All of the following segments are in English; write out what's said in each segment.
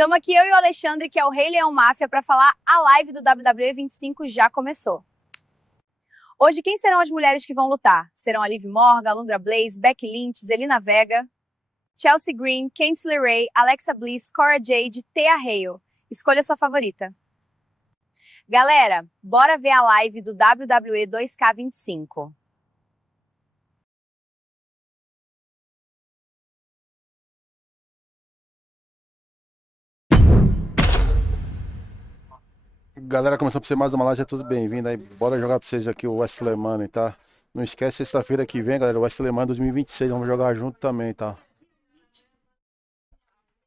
Estamos aqui eu e o Alexandre, que é o Rei Leão Máfia, para falar a live do WWE25 já começou. Hoje, quem serão as mulheres que vão lutar? Serão a Liv Morgan, Alundra Blaze, Becky Lynch, Zelina Vega, Chelsea Green, Candice LeRae, Alexa Bliss, Cora Jade, Thea Hale. Escolha sua favorita. Galera, bora ver a live do WWE2K25. Galera, começando pra ser mais uma live, é tudo bem-vindo aí. Bora jogar pra vocês aqui o Wrestling Money, tá? Não esquece, sexta-feira que vem, galera, o Wrestling Money 2026, vamos jogar junto também, tá?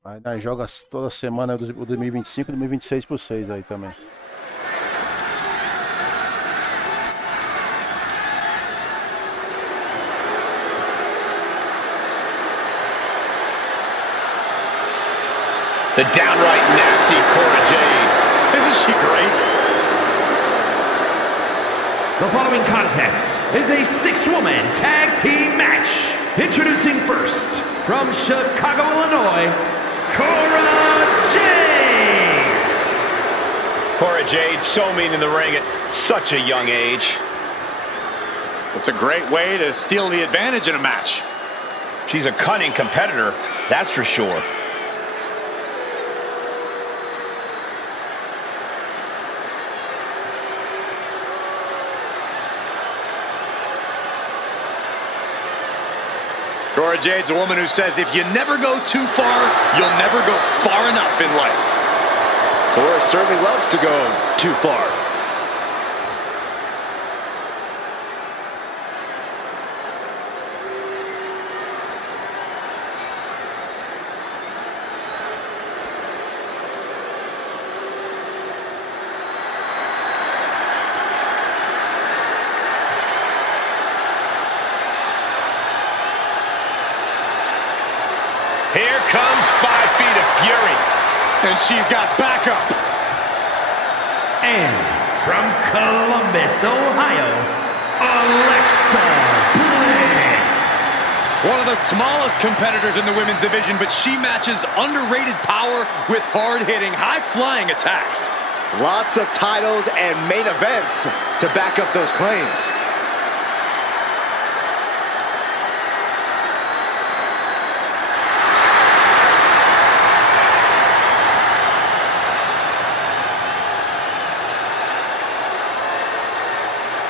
Aí nós joga toda semana o 2025 e 2026 por vocês aí também. The downright nasty Cora Jade. Isn't she great? The following contest is a six-woman tag team match. Introducing first, from Chicago, Illinois, Cora Jade. Cora Jade, so mean in the ring at such a young age. It's a great way to steal the advantage in a match. She's a cunning competitor, that's for sure. Cora Jade's a woman who says if you never go too far, you'll never go far enough in life. Cora certainly loves to go too far. Here comes 5 feet of fury. And she's got backup. And from Columbus, Ohio, Alexa Bliss. One of the smallest competitors in the women's division, but she matches underrated power with hard-hitting, high-flying attacks. Lots of titles and main events to back up those claims.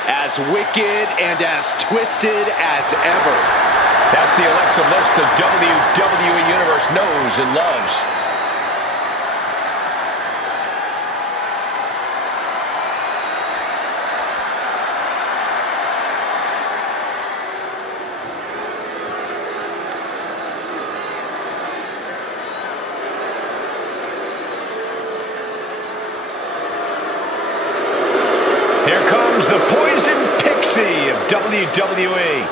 As wicked and as twisted as ever. That's the Alexa Bliss the WWE Universe knows and loves. Here comes the Poison Pixie of WWE.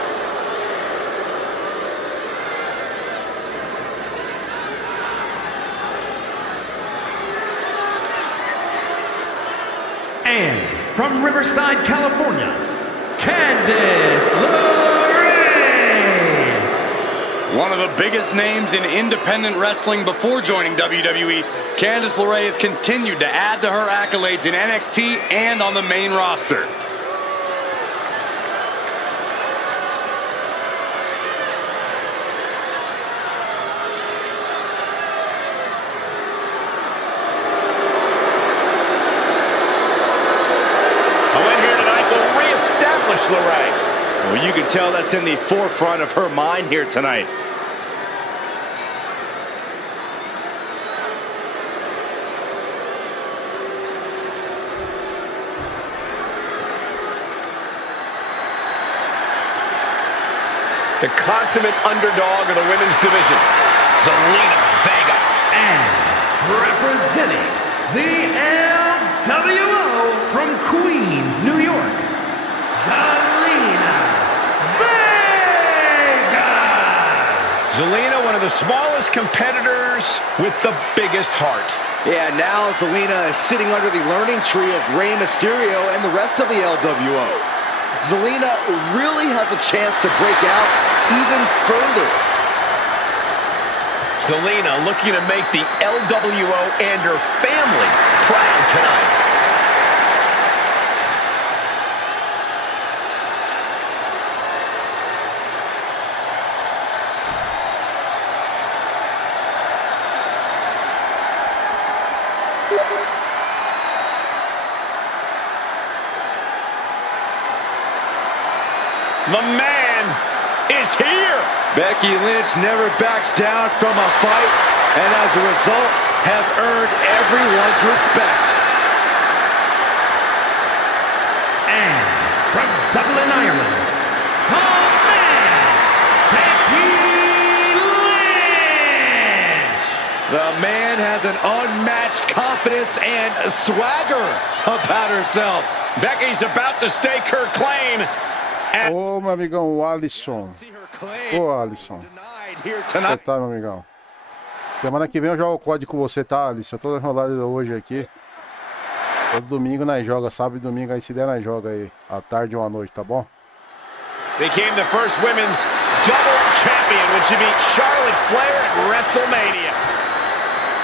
And from Riverside, California, Candice LeRae. One of the biggest names in independent wrestling before joining WWE, Candice LeRae has continued to add to her accolades in NXT and on the main roster. A win here tonight will reestablish LeRae. Well, you can tell that's in the forefront of her mind here tonight. The consummate underdog of the women's division, Zelina Vega. And representing the LWO from Queens, New York, Zelina Vega. Zelina, one of the smallest competitors with the biggest heart. Yeah, now Zelina is sitting under the learning tree of Rey Mysterio and the rest of the LWO. Zelina really has a chance to break out even further. Zelina looking to make the LWO and her family proud tonight. The man is here. Becky Lynch never backs down from a fight, and as a result, has earned everyone's respect. And from Dublin, Ireland, the man, Becky Lynch. The man has an unmatched confidence and swagger about herself. Becky's about to stake her claim. Ô, meu amigão, o Alisson. Ô, Alisson. Você tá, meu amigão? Semana que vem eu jogo o código com você, tá, Alisson? Eu tô enrolado hoje aqui. Todo domingo nós joga, sábado e domingo aí, se der nós joga aí. À tarde ou à noite, tá bom? Became the first women's double champion when she beat Charlotte Flair at WrestleMania.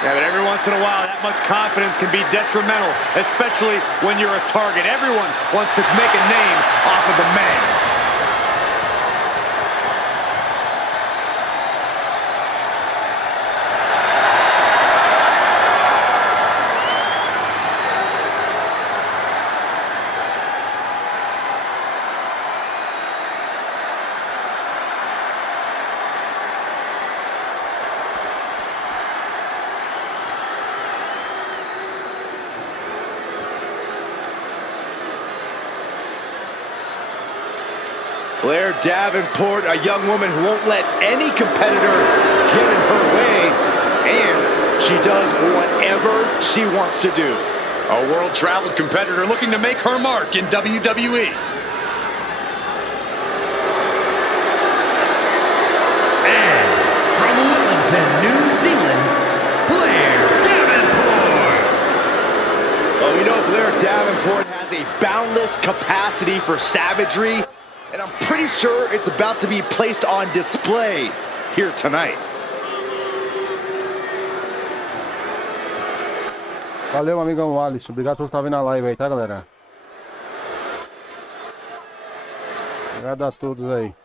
Yeah, but every once in a while, that much confidence can be detrimental, especially when you're a target. Everyone wants to make a name off of the man. Blair Davenport, a young woman who won't let any competitor get in her way, and she does whatever she wants to do. A world-traveled competitor looking to make her mark in WWE. And from Wellington, New Zealand, Blair Davenport. Well, we know Blair Davenport has a boundless capacity for savagery, and I'm pretty sure it's about to be placed on display here tonight. Valeu, amigão Alisson. Obrigado por estar vendo a live aí, tá, galera? Obrigado a todos aí.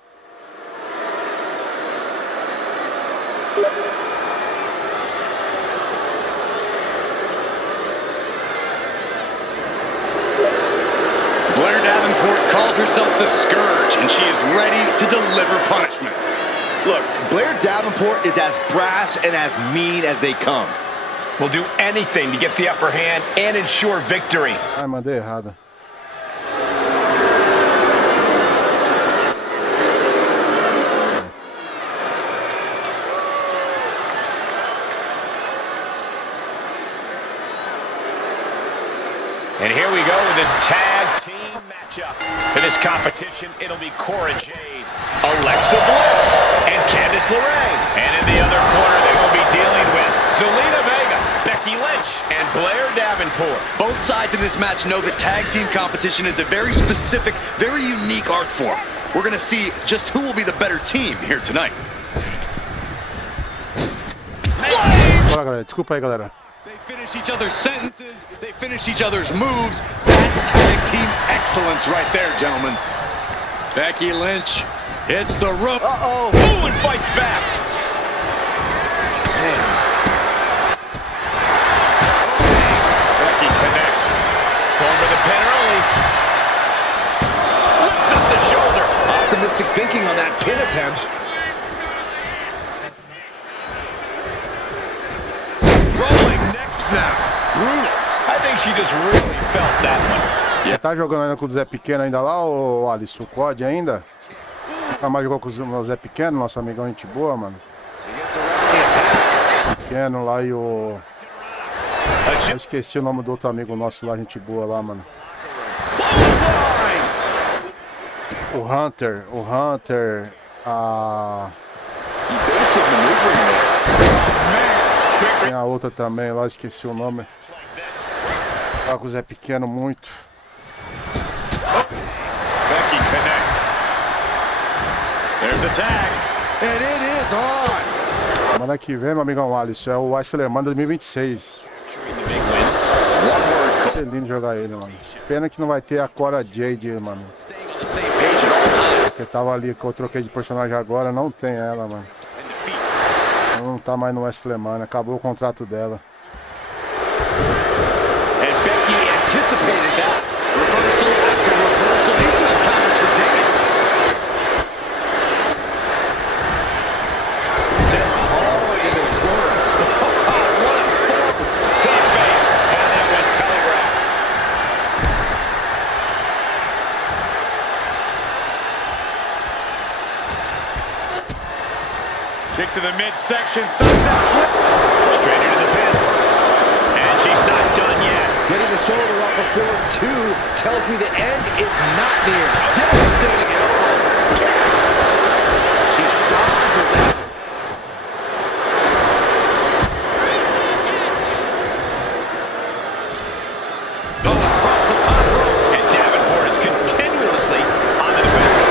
Blair Davenport calls herself the Scourge, and she is ready to deliver punishment. Look, Blair Davenport is as brash and as mean as they come. Will do anything to get the upper hand and ensure victory. Ai, mandei errado. And here we go with this tag team matchup. For this competition, it'll be Cora Jade, Alexa Bliss, and Candice LeRae. And in the other corner, they will be dealing with Zelina Vega, Becky Lynch, and Blair Davenport. Both sides in this match know that tag team competition is a very specific, very unique art form. We're going to see just who will be the better team here tonight. Bora, galera. Desculpa aí, galera. They finish each other's sentences, they finish each other's moves. That's tag team excellence right there, gentlemen. Becky Lynch hits the rope. Uh-oh. Ooh, and fights back. Becky connects. Going for the pin early. Lifts up the shoulder. Optimistic thinking on that pin attempt. Rolling neck snap. Brutal. I think she just really felt that one. Você tá jogando ainda com o Zé Pequeno ainda lá, ô Alisson? O COD ainda? Nunca mais jogou com o Zé Pequeno, nosso amigão, gente boa, mano. Pequeno lá e o... Eu esqueci o nome do outro amigo nosso lá, gente boa lá, mano. O Hunter, a... Tem a outra também lá, esqueci o nome. Tá com o Zé Pequeno muito. Becky connects. There's the tag. And it is on. Semana que vem, meu amigão Alisson, é o WrestleMania 2026. Vai ser lindo jogar ele, mano. Pena que não vai ter a Cora Jade, mano. Porque tava ali que eu troquei de personagem agora, não tem ela, mano. Ela não tá mais no WrestleMania, acabou o contrato dela. Kick to the midsection, sunset flip. Straight into the pin. And she's not done yet. Getting the shoulder up before 2 tells me the end is not near. Devastating elbow. She dodges that. And Davenport is continuously on the defensive.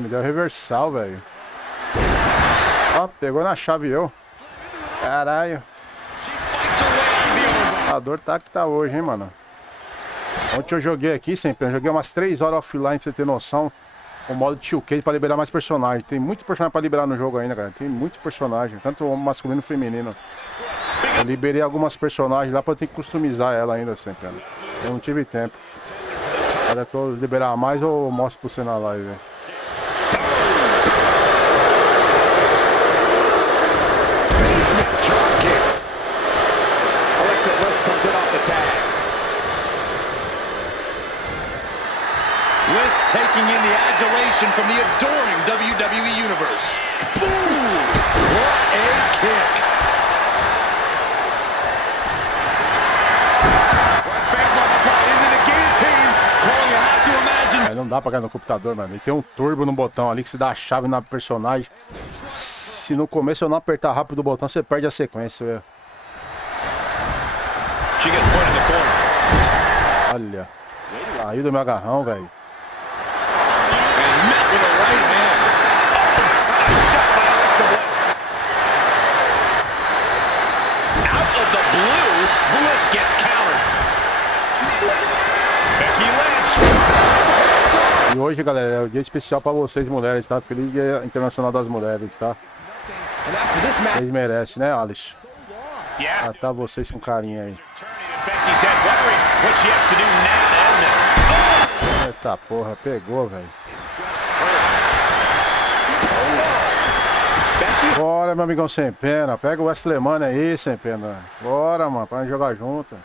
Me deu reversal, velho. Ó, pegou na chave eu. Caralho. A dor tá que tá hoje, hein, mano. Ontem eu joguei aqui sempre. Eu joguei umas 3 horas offline pra você ter noção. O modo 2K pra liberar mais personagens. Tem muito personagem pra liberar no jogo ainda, cara. Tem muito personagem. Tanto masculino e feminino. Eu liberei algumas personagens lá pra eu ter que customizar ela ainda sempre, cara. Eu não tive tempo. Para eu liberar mais ou mostro pra você na live, velho. Bliss taking in the adulation from the adoring WWE Universe. Boom! What a kick! Facelock applied into the guillotine. Cole, you have to imagine. Aí não dá pra ganhar no computador, mano. Ele tem um turbo no botão ali que você dá a chave na personagem. Se no começo eu não apertar rápido o botão, você perde a sequência, velho. Olha. Saiu do meu agarrão, velho. Bliss gets countered. Becky Lynch. E hoje, galera, é o dia especial pra vocês, mulheres, tá? Feliz Dia Internacional das Mulheres, tá? Vocês merecem, né, Alice? Ah, tá vocês com carinho aí. Eita porra, pegou, velho. Bora, meu amigão sem pena. Pega o WrestleMania aí, sem pena. Bora, mano, pra jogar junto.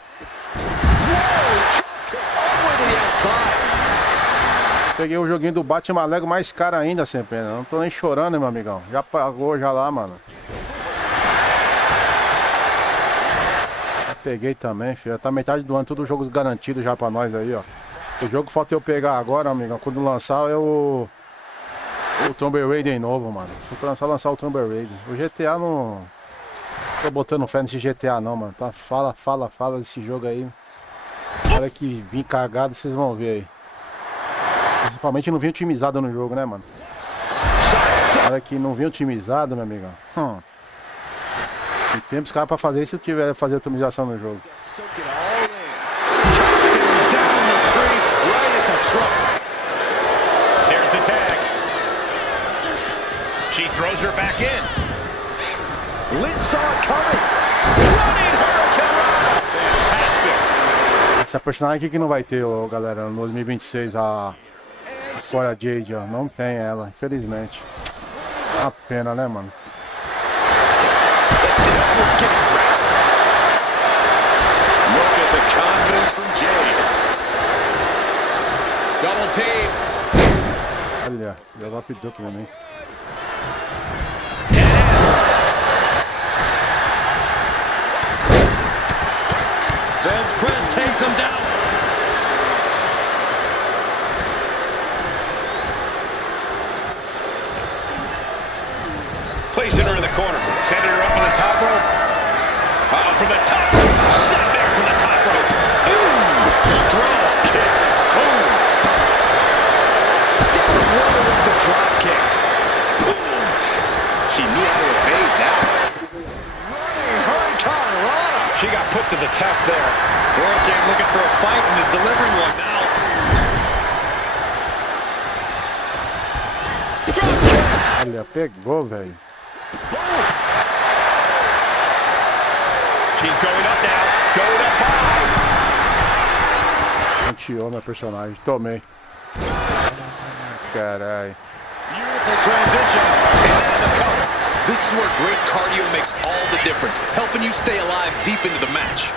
Peguei o joguinho do Batman Lego mais caro ainda, sem pena. Não tô nem chorando, meu amigão. Já pagou já lá, mano. Já peguei também, filho. Tá metade do ano, todos os jogos garantidos já pra nós aí, ó. O jogo falta eu pegar agora, amigão. Quando lançar, eu... O Tomb Raider novo, mano. Se eu lançar o Tomb Raider. O GTA não... Tô botando fé nesse GTA não, mano. Tá, fala desse jogo aí. Na hora que vim cagado, vocês vão ver aí. Principalmente não vinha otimizado no jogo, né, mano? Na hora que não vinha otimizado, meu amigão. Tem tempo os caras pra fazer isso se eu tiver fazer otimização no jogo. There's the tag. She throws her back in. Lynch saw it coming. Running Hurricane. Fantastic. Essa personagem aqui que não vai ter, ó, galera, no 2026, a Cora Jade, ó. Não tem ela, infelizmente. Uma pena, né, mano? Look at the confidence from Jade. Double team. Olha, já vai pedir também. Feds press takes him down. corner. Sending her up on the top rope. From the top rope. Snap there from the top rope. Ooh, strong kick. Ooh. Down low with the drop kick. Ooh. She knew how to evade that. Running Hurricane Rana. She got put to the test there. Hurricane looking for a fight and is delivering one now. Drop kick. Olha, pegou, velho. She's going up now. Going up high. Anteou minha personagem. Tomei. Carai. Beautiful transition. And now the cover. This is where great cardio makes all the difference, helping you stay alive deep into the match.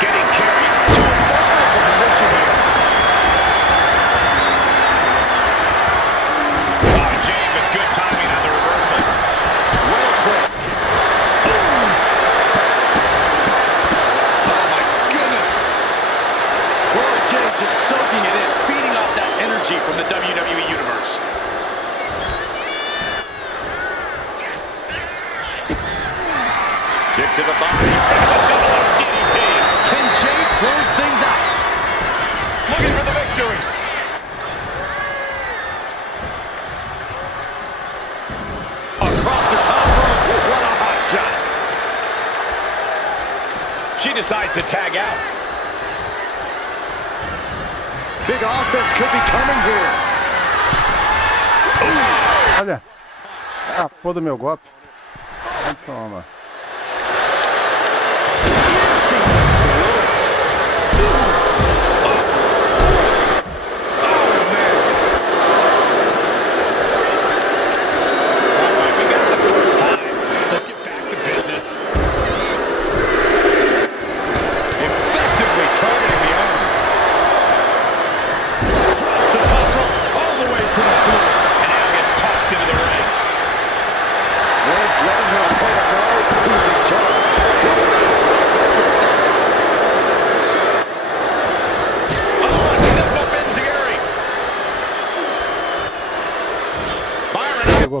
Getting carried to a vulnerable position here. Jade with good timing on the reversal. Well placed. Oh my goodness. Cora Jade just soaking it in, feeding off that energy from the WWE Universe. Kick to the body. And a double up DDT. Can Jade close things out? Looking for the victory. Across the top rope. What a hot shot. She decides to tag out. Big offense could be coming here. Olha. Ah, foda meu golpe. Toma.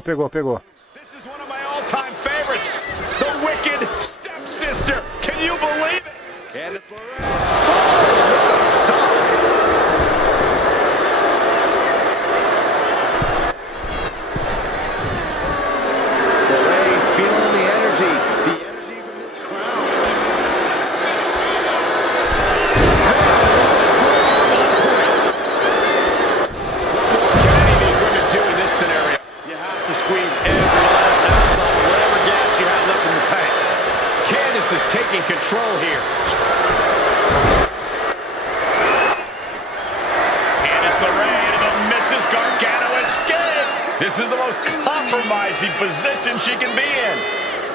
Pegou. This is one of my all-time favorites. The Wicked Stepsister. Can you believe it? Candice LeRae. Stop. LeRae feeling the energy from this crowd. Can any of these women do in this scenario? You have to squeeze every last ounce out of whatever gas you have left in the tank. Candice is taking control here. Candice LeRae into the Mrs. Gargano escape. This is the most compromising position she can be in.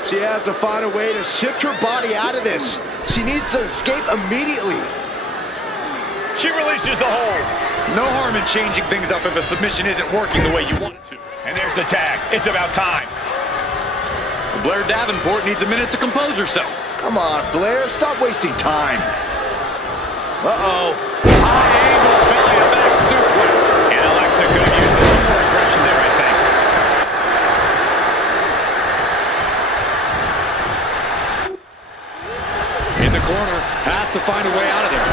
She has to find a way to shift her body out of this. She needs to escape immediately. She releases the hold. No harm in changing things up if a submission isn't working the way you want it to. And there's the tag. It's about time. Blair Davenport needs a minute to compose herself. Come on, Blair, stop wasting time. Uh-oh. High angle belly-to-back suplex. And Alexa could have used a little more aggression there, I think. In the corner, has to find a way out of there.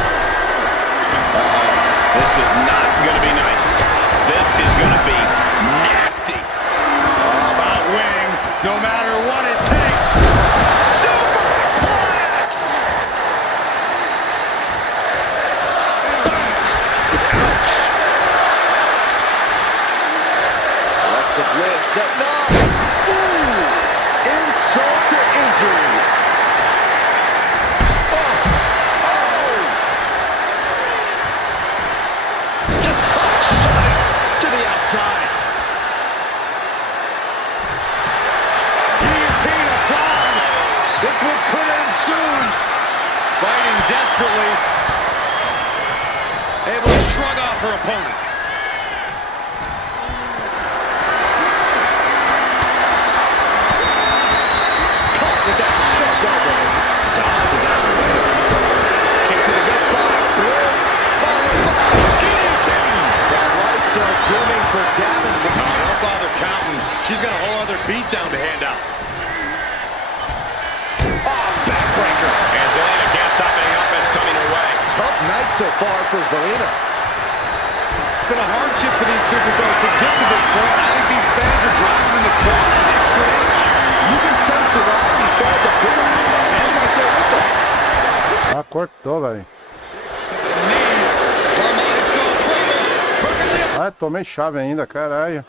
This is not going to be nice. This is going to be nasty. All about winning, no matter what it takes. Superplex! Ouch! Alexa Bliss setting up. Ooh! Insult to injury. Just hot shot to the outside. Guillotine applied. This one could end soon. Fighting desperately. Able to shrug off her opponent. Caught with that sharp elbow. Dodges out of the way. Kick to the gut by Bliss. Followed by guillotine. The lights are dimming for Davenport. night so far for Zelina. It's been a hardship for these superstars to get to this point. I think these fans are driving them to claw an extra inch. You can sense the ride these fans are putting on the man right there with them. Ah, cortou, velho. Ah, tomei chave ainda, caralho.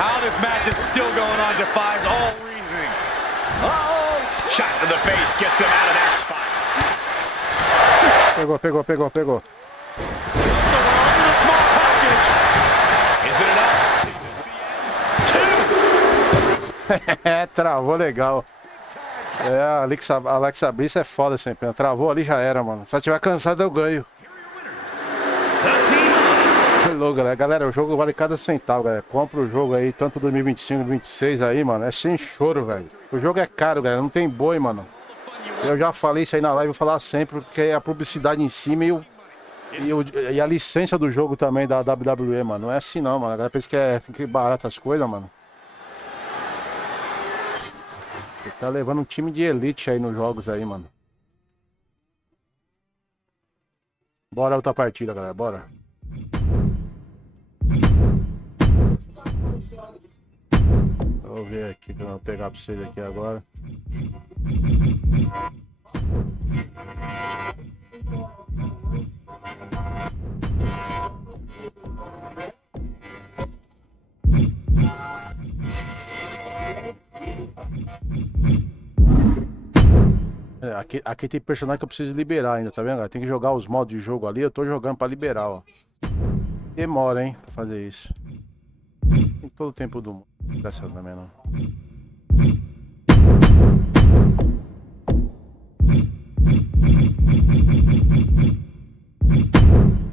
How this match is still going on defies all reasoning. Uh-oh! Shot to the face gets them out of that spot. Pegou. Is it enough? Travou legal. A Alexa Bliss é foda sempre. Travou ali, já era, mano. Se ela tiver cansado, eu ganho. Louco, galera, o jogo vale cada centavo, galera. Compra o jogo aí, tanto 2025, 2026 aí, mano. É sem choro, velho. O jogo é caro, galera. Não tem boi, mano. Eu já falei isso aí na live, vou falar sempre, porque é a publicidade em cima e a licença do jogo também da WWE, mano. Não é assim não, mano. A galera pensa que é barato as coisas, mano. Você tá levando um time de elite aí nos jogos aí, mano. Bora outra partida, galera. Bora. Vou ver aqui que eu vou pegar pra vocês aqui agora. Aqui tem personagem que eu preciso liberar ainda, tá vendo? Tem que jogar os modos de jogo ali, eu tô jogando pra liberar, ó. Demora, hein, pra fazer isso. Tem todo o tempo do mundo. Essa também não.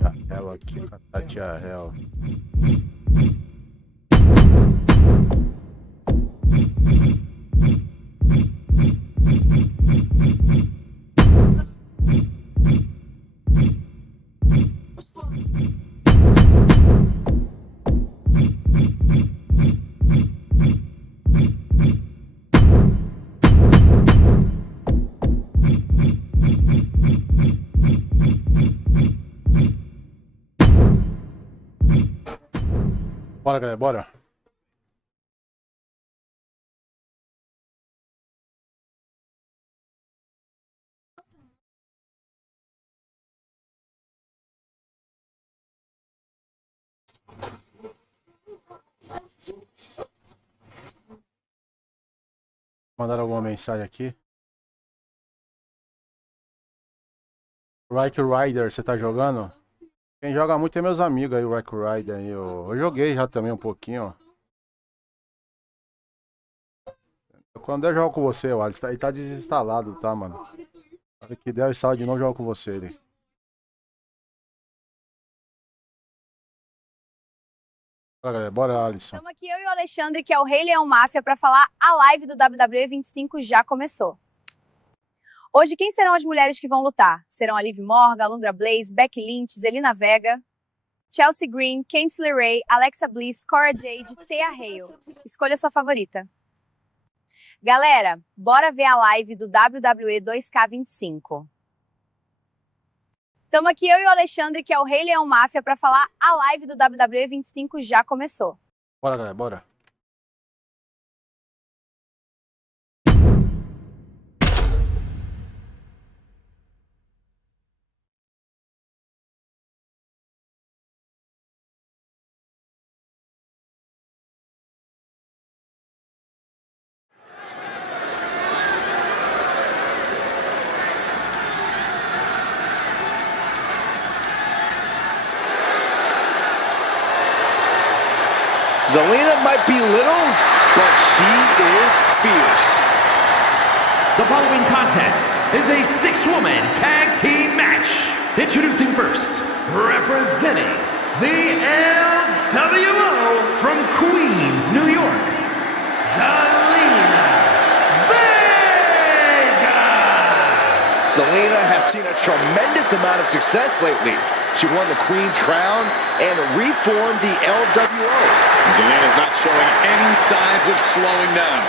A Hell aqui, a Tia Hell. Bora, galera, bora. Mandaram alguma mensagem aqui. Rike Rider, você tá jogando? Quem joga muito é meus amigos aí, o Rike Rider aí. Eu joguei já também um pouquinho, ó. Quando eu jogo com você, o Alisson, ele tá desinstalado, tá, mano? Na hora que der eu instalo de novo, eu jogo com você ele. Bora, galera, bora, Alisson. Estamos aqui eu e o Alexandre, que é o Rei Leão Máfia, para falar a live do WWE 25 já começou. Hoje, quem serão as mulheres que vão lutar? Serão a Liv Morgan, Alundra Blaze, Becky Lynch, Zelina Vega, Chelsea Green, Candice LeRae, Alexa Bliss, Cora Jade, Thea Hale. Escolha sua favorita. Galera, bora ver a live do WWE 2K25. Estamos aqui eu e o Alexandre, que é o Rei Leão Máfia, para falar a live do WWE 25 já começou. Bora, galera, bora. Zelina might be little, but she is fierce. The following contest is a six-woman tag team match. Introducing first, representing the LWO from Queens, New York, Zelina Vega. Zelina has seen a tremendous amount of success lately. She won the Queen's Crown and reformed the LWO. Zelina's not showing any signs of slowing down.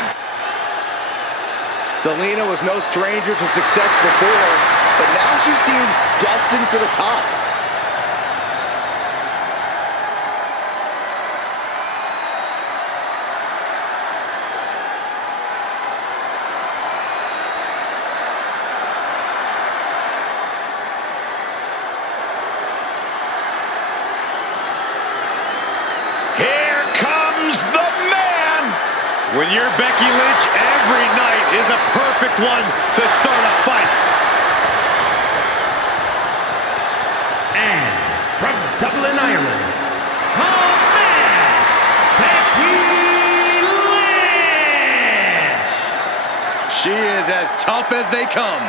Zelina was no stranger to success before. but now she seems destined for the top. Here comes the man! When you're Becky Lynch, every night is a perfect one to start a fight. And from Dublin, Ireland, the man, Becky Lynch! She is as tough as they come.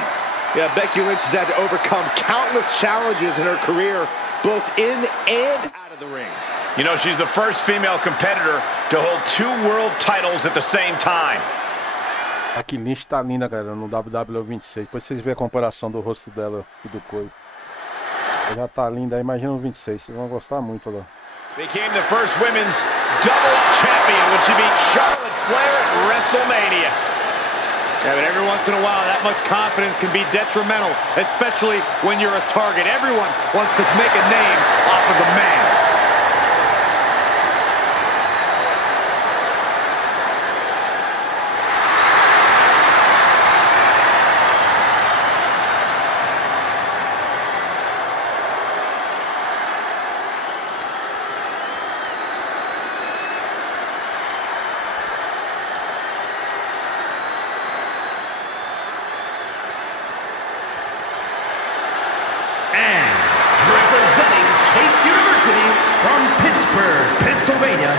Yeah, Becky Lynch has had to overcome countless challenges in her career, both in and out of the ring. You know, she's the first female competitor to hold 2 world titles at the same time. Aqui Lynch tá linda, galera, no WWE26. Depois vocês verem a comparação do rosto dela e do corpo. Ela já tá linda, imagina o 26. Vocês vão gostar muito lá. Became the first women's double champion when she beat Charlotte Flair at WrestleMania. Yeah, but every once in a while, that much confidence can be detrimental, especially when you're a target. Everyone wants to make a name off of the man. And representing Chase University from Pittsburgh, Pennsylvania,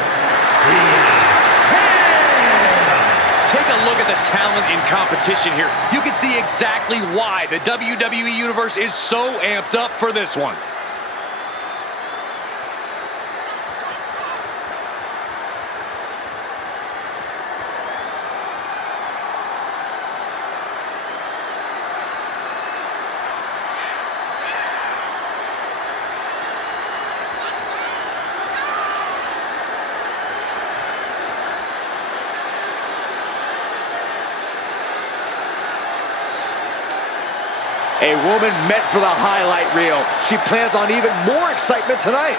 Take a look at the talent in competition here. You can see exactly why the WWE Universe is so amped up for this one. A woman meant for the highlight reel. She plans on even more excitement tonight.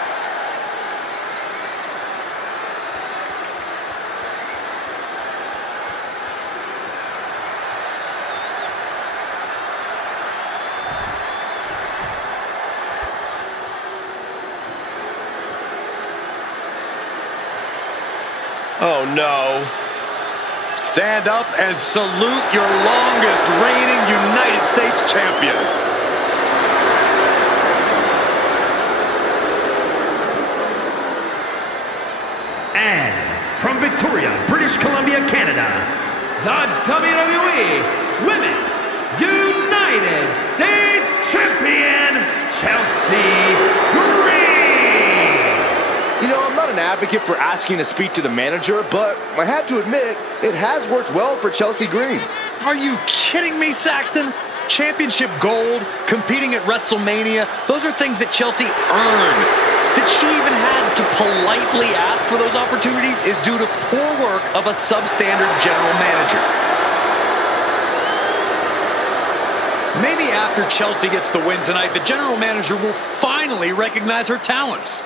Oh no. Stand up and salute your longest reigning United States champion. and from Victoria, British Columbia, Canada, the WWE Women's United States Champion, Chelsea Green. You know, I'm not an advocate for asking to speak to the manager, but I have to admit, it has worked well for Chelsea Green. Are you kidding me, Saxton? Championship gold, competing at WrestleMania, those are things that Chelsea earned. That she even had to politely ask for those opportunities is due to poor work of a substandard general manager. Maybe after Chelsea gets the win tonight, the general manager will finally recognize her talents.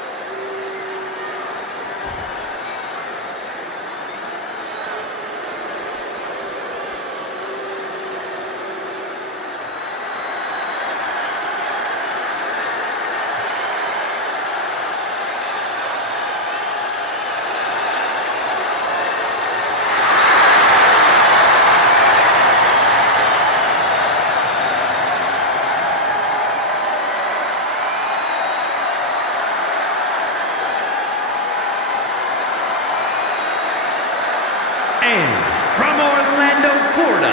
And from Orlando, Florida,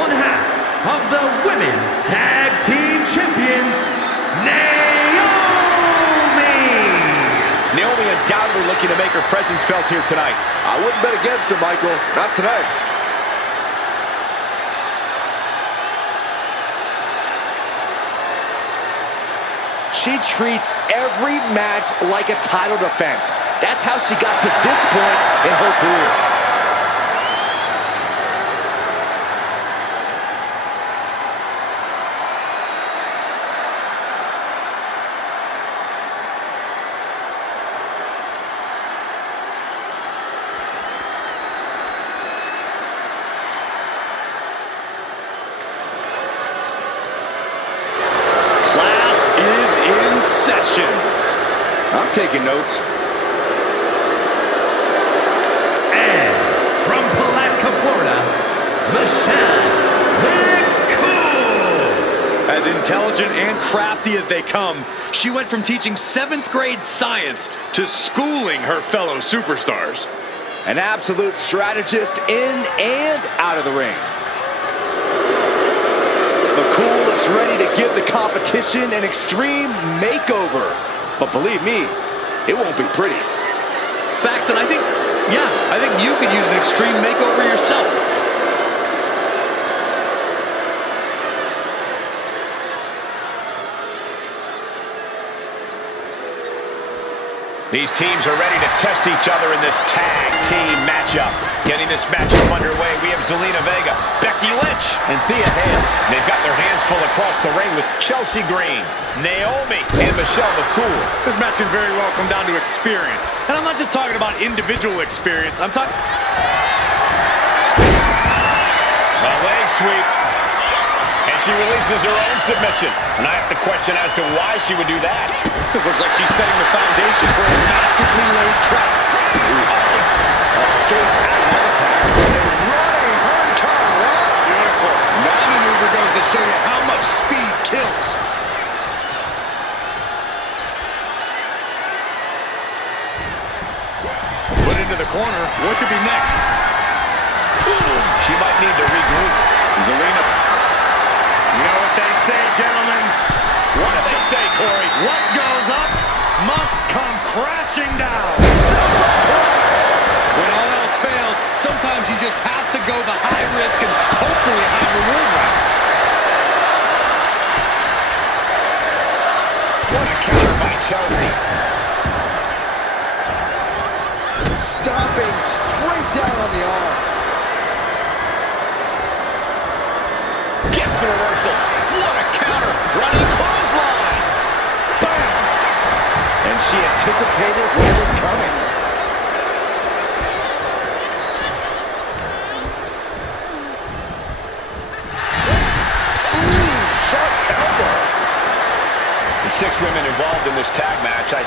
one half of the Women's Tag Team Champions, Naomi. Naomi undoubtedly looking to make her presence felt here tonight. I wouldn't bet against her, Michael. Not tonight. She treats every match like a title defense. That's how she got to this point in her career. session. I'm taking notes. And from Palatka, Florida, Michelle McCool. As intelligent and crafty as they come, she went from teaching 7th grade science to schooling her fellow superstars. An absolute strategist in and out of the ring. McCool looks ready to give the competition an extreme makeover. But believe me, it won't be pretty. Saxton, I think you could use an extreme makeover yourself. These teams are ready to test each other in this tag team matchup. Getting this matchup underway, we have Zelina Vega, Becky Lynch, and Thea Hale. They've got their hands full across the ring with Chelsea Green, Naomi, and Michelle McCool. This match can very well come down to experience. And I'm not just talking about individual experience. I'm talking... A leg sweep. And she releases her own submission. And I have to question as to why she would do that. This looks like she's setting the foundation for a masterfully laid trap. Escapes out of that attack. And running home turn, right? Beautiful. That maneuver goes to show you how much speed kills. Put into the corner. What could be next? She might need to regroup. Zelina. You know what they say, gentlemen? What do they say, Corey? What goes up must come crashing down. When all else fails, sometimes you just have to go the high risk and hopefully high reward route. What a counter by Chelsea. Stomping straight down on the arm. Gets the reversal. What a counter. Running clothesline. Bam. And she anticipated what was coming. Ooh, sharp elbow. With 6 women involved in this tag match, I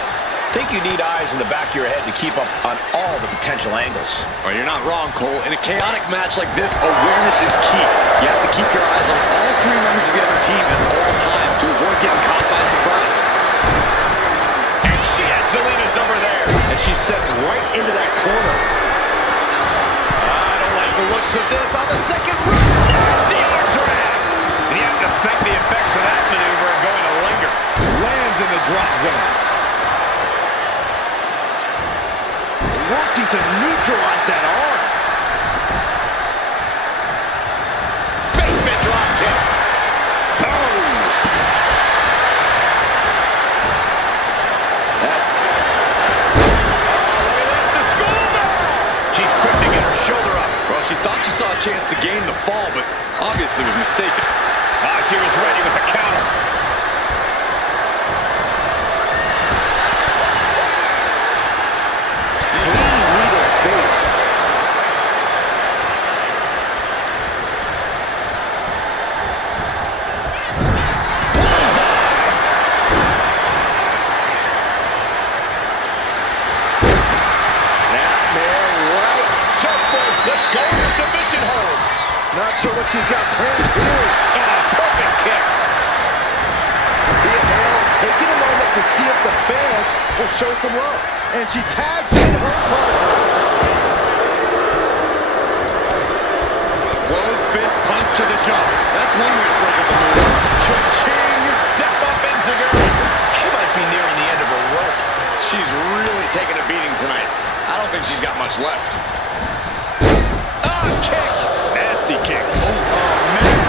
think you need eyes in the back of your head to keep up on all the potential angles. Well, you're not wrong, Cole. In a chaotic match like this, awareness is key. You have to keep your eyes on all 3 members of the other team at all times to avoid getting caught by surprise. And she had Zelina's number there. And she's set right into that corner. I don't like the looks of this on the second rope. Nasty arm drag. And you have to think the effects of that maneuver are going to linger. Lands in the drop zone. Working to neutralize that arm. Basement drop kick. Boom. The school bell. She's quick to get her shoulder up. Well, she thought she saw a chance to gain the fall, but obviously was mistaken. She was ready with the counter. Not sure what she's got planned here. Perfect kick. Thea Hale taking a moment to see if the fans will show some love. And she tags in her partner. Closed fist punch to the jaw. That's one way to break up the move. Cha-ching. Step up Enzuigiri. She might be nearing the end of her rope. She's really taking a beating tonight. I don't think she's got much left. Kick. Nasty kick. Oh, man.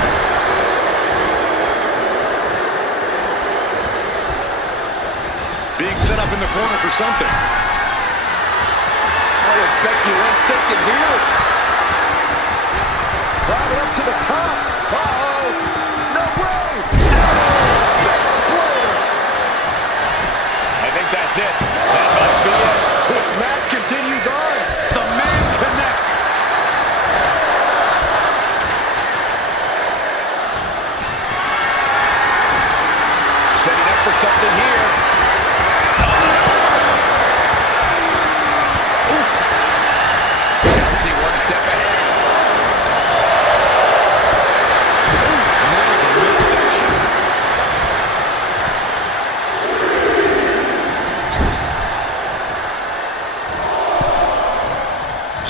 Being set up in the corner for something. What is Becky Lynch thinking here? Climbing up to the top. Uh-oh. No way. Big exploder. I think that's it. That must be it. This match continues on. The man connects. Setting up for something here.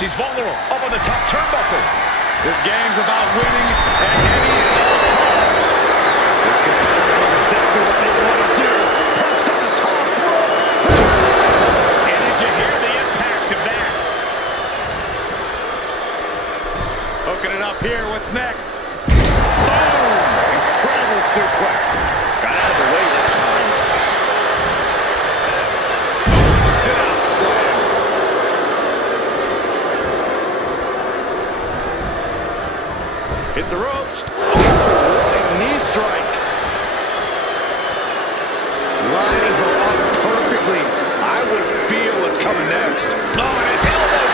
She's vulnerable. Up on the top turnbuckle. This game's about winning at any and all costs. This competitor knows exactly what they want to do. Push on the top rope. And did you hear the impact of that? Hooking it up here. What's next? Boom! Incredible suplex. Got out of the way that time. Sit-out slam. Hit the ropes. Running knee strike. Lining her up perfectly. I would feel what's coming next. Oh, and an elbow.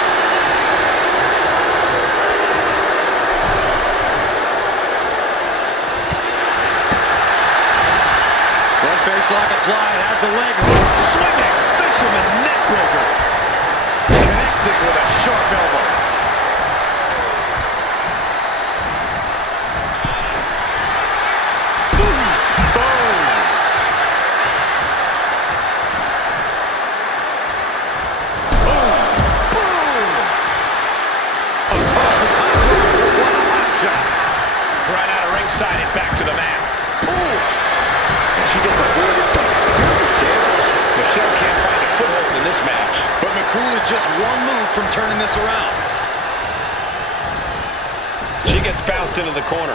Front face lock applied. Has the leg hook. Swinging. Fisherman neck breaker. Connecting with a sharp elbow. Side it back to the mat. Oof. And she just avoided some serious damage. Michelle can't find a foothold in this match. But McCool is just one move from turning this around. She gets bounced into the corner.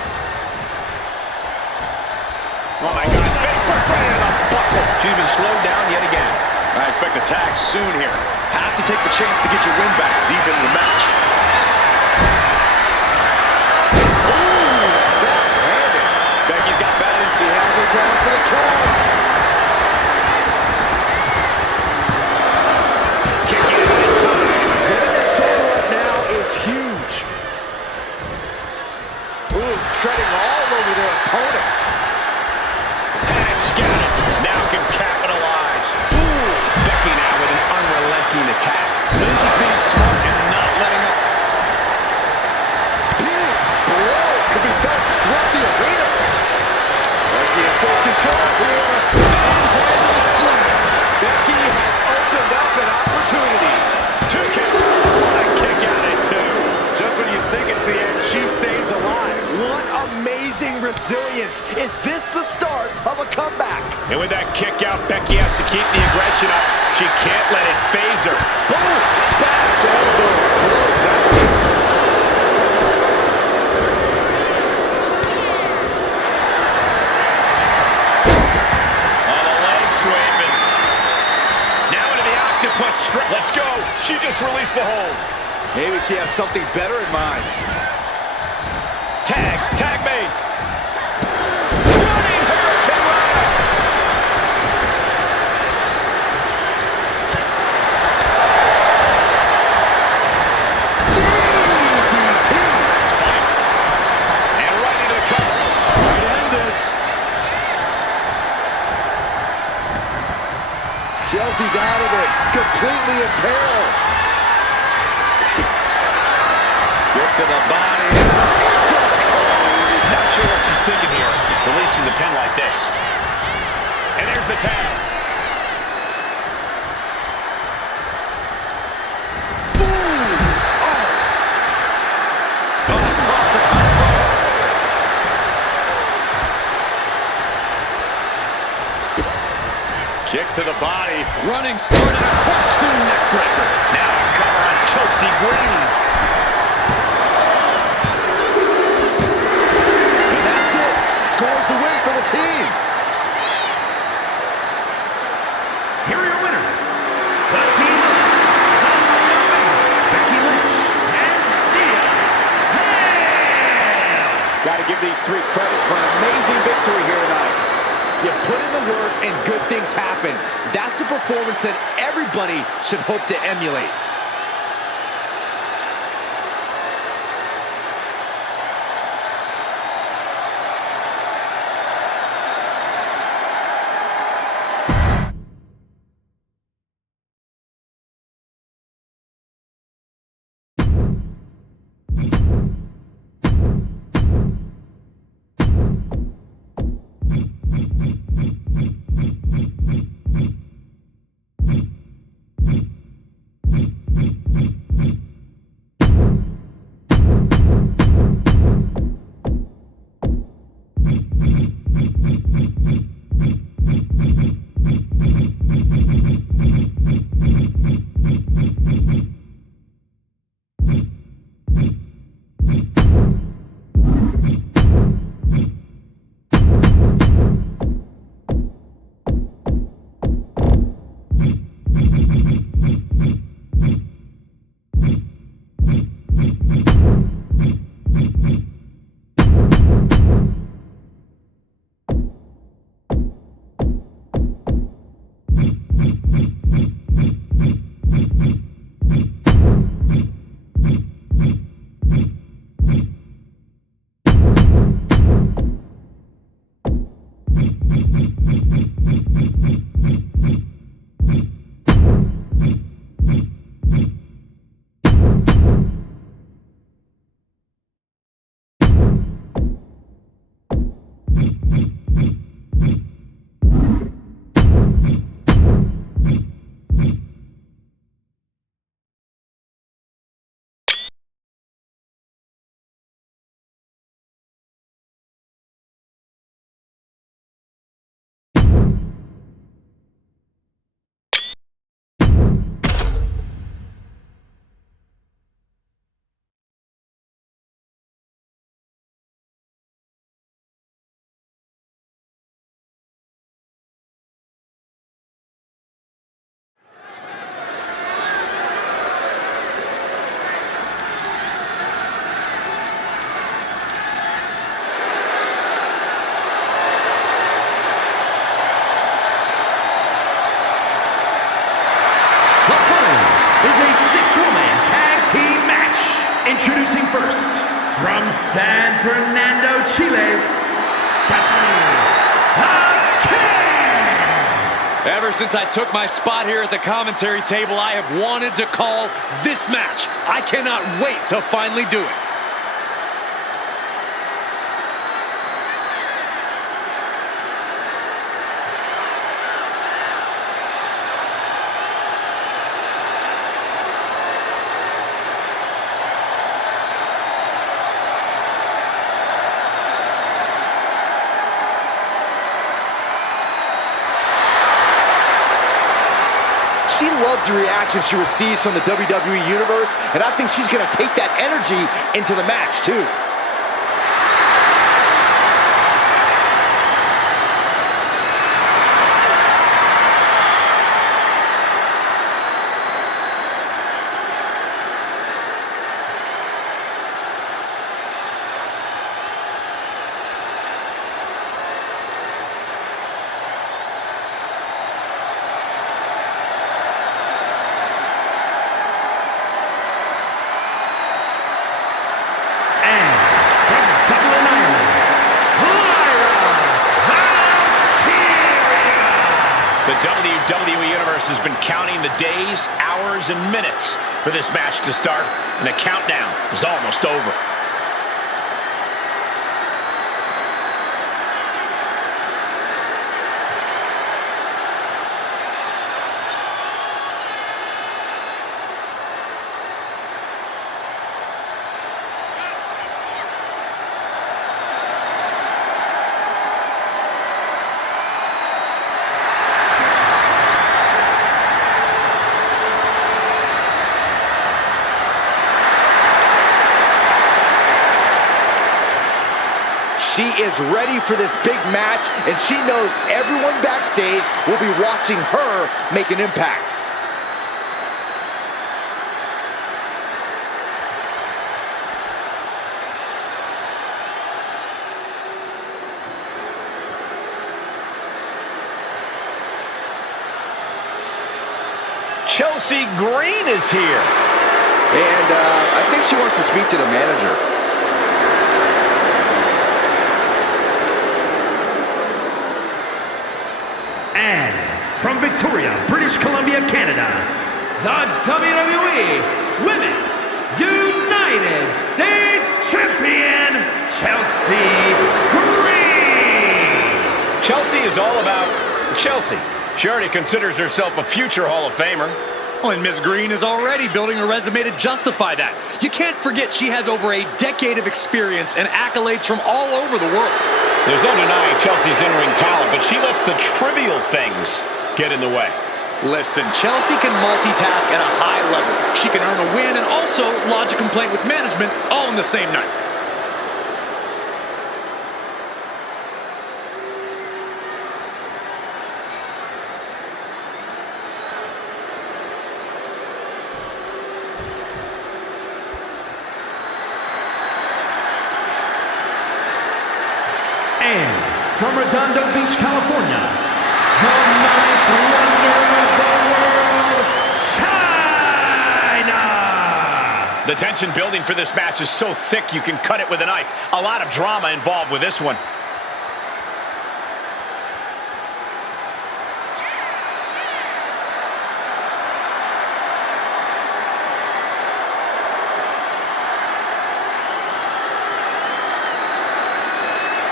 Oh my God, face first right into the buckle. She's been slowed down yet again. I expect a tag soon here. Have to take the chance to get your win back deep into the match. Becky's got batted. She has her down for the count. Kicking it in time. Getting that shoulder up now is huge. Ooh, treading all over their opponent. And scattered. Now can capitalize. Ooh. Becky now with an unrelenting attack. Lindsay's being smart and not letting up. Big blow could be felt throughout the arena. Becky in full control here. Manhandle slam. Becky has opened up an opportunity. 2 count. What a kick out at 2. Just when you think it's the end, she stays alive. What amazing resilience. Is this the start of a comeback? And with that kick out, Becky has to keep the aggression up. She can't let it phase her. Boom! Back elbow blows out. Let's go. She just released the hold. Maybe she has something better in mind. Tag made. Running Hurricane Rana. DDT. Spiked. And right into the cover. Might end this. Chelsea's out of it. Completely in peril. Kick to the body. Not sure what she's thinking here, releasing the pin like this. And there's the tag. Boom! Kick to the body. Running, starting a corkscrew neckbreaker. Now a cover on Chelsea Green. And that's it. Scores the win for the team. Here are your winners. The team of Becky Lynch and Thea Hail. Got to give these three credit for an amazing victory here tonight. You put in the work and good things happen. That's a performance that everybody should hope to emulate. Ever since I took my spot here at the commentary table, I have wanted to call this match. I cannot wait to finally do it. She loves the reaction she receives from the WWE Universe, and I think she's going to take that energy into the match, too. The WWE Universe has been counting the days, hours, and minutes for this match to start, and the countdown is almost over. She is ready for this big match, and she knows everyone backstage will be watching her make an impact. Chelsea Green is here. And I think she wants to speak to the manager. And from Victoria, British Columbia, Canada, the WWE Women's United States Champion, Chelsea Green. Chelsea is all about Chelsea. She already considers herself a future Hall of Famer. Oh, and Ms. Green is already building a resume to justify that. You can't forget she has over a decade of experience and accolades from all over the world. There's no denying Chelsea's in-ring talent, but she lets the trivial things get in the way. Listen, Chelsea can multitask at a high level. She can earn a win and also lodge a complaint with management all in the same night. And from Redondo Beach, California, the ninth wonder of the world, China! The tension building for this match is so thick you can cut it with a knife. A lot of drama involved with this one.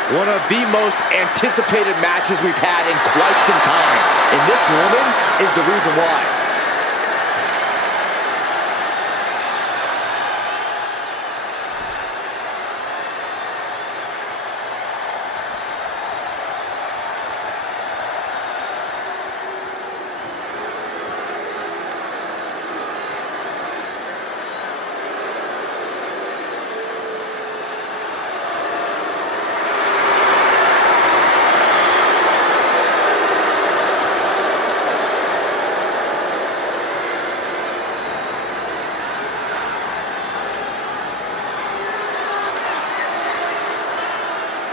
One of the most anticipated matches we've had in quite some time. And this woman is the reason why.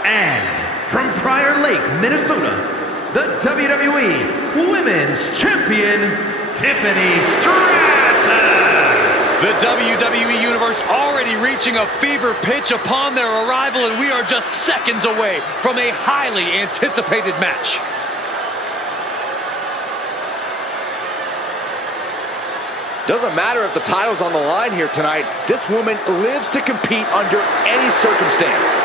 And from Prior Lake, Minnesota, the WWE Women's Champion, Tiffany Stratton. The WWE Universe already reaching a fever pitch upon their arrival, and we are just seconds away from a highly anticipated match. Doesn't matter if the title's on the line here tonight. This woman lives to compete under any circumstance.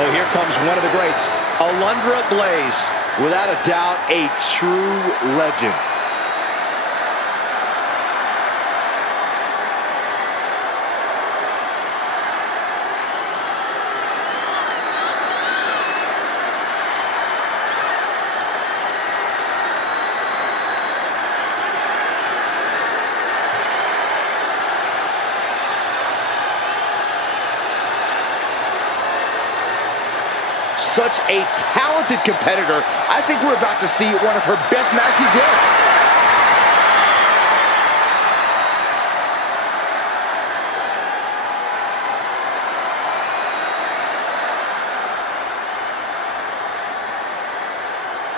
Oh, here comes one of the greats, Alundra Blaze. Without a doubt, a true legend. Such a talented competitor. I think we're about to see one of her best matches yet.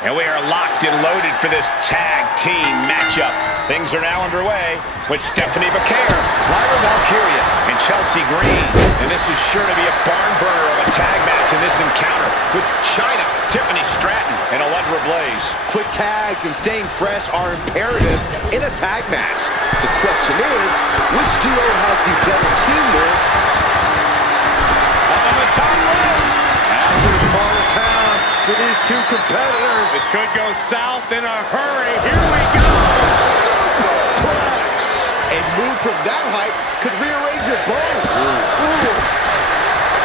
And we are locked and loaded for this tag team matchup. Things are now underway with Stephanie Becaire, Lyra Valkyria, and Chelsea Green. And this is sure to be a barn burner of a tag match in this encounter with Chyna, Tiffany Stratton, and Alundra Blaze. Quick tags and staying fresh are imperative in a tag match. The question is, which duo has the better teamwork? Up on the top rope. After this part of town for these two competitors. This could go south in a hurry. Here we go. Superplex. A move from that height could rearrange your bones. Ooh.